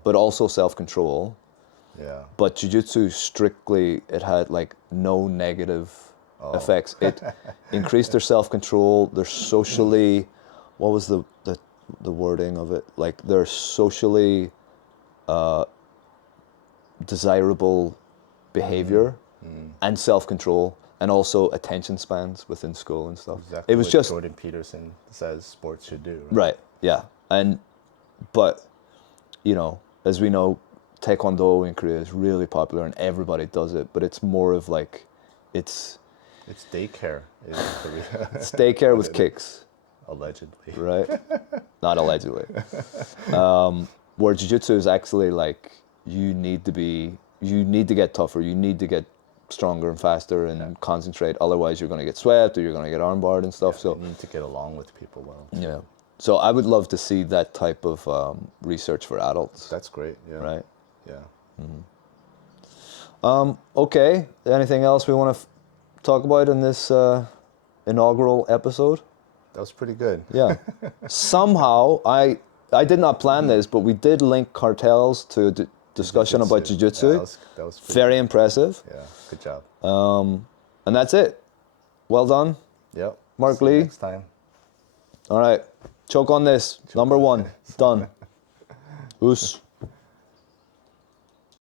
but also self-control. Yeah. But jiu-jitsu strictly, it had like no negative effects. It increased their self-control. They're socially, what was the wording of it? Like they're socially desirable behavior. and self-control, and also attention spans within school and stuff. Exactly It was what just Jordan Peterson says sports should do. right, yeah, but you know, as we know, Taekwondo in Korea is really popular and everybody does it, but it's more of like, it's daycare in Korea. it's daycare with kicks, Allegedly. right? Not allegedly. Where jiu-jitsu is actually like, you need to get tougher, you need to get stronger and faster and concentrate, otherwise you're going to get swept or you're going to get armbarred and stuff. So you need to get along with people well. yeah. So I would love to see that type of research for adults. That's great. Yeah. Right. Yeah. Okay. Anything else we want to talk about in this inaugural episode? That was pretty good. Yeah. Somehow I did not plan this, but we did link cartels to a discussion about jiu-jitsu. Yeah, that was pretty Very good. impressive. Yeah. Good job. And that's it. Well done. Yep. Mark See you Lee. next time. All right. Choke on this. Number one. Done. Oos.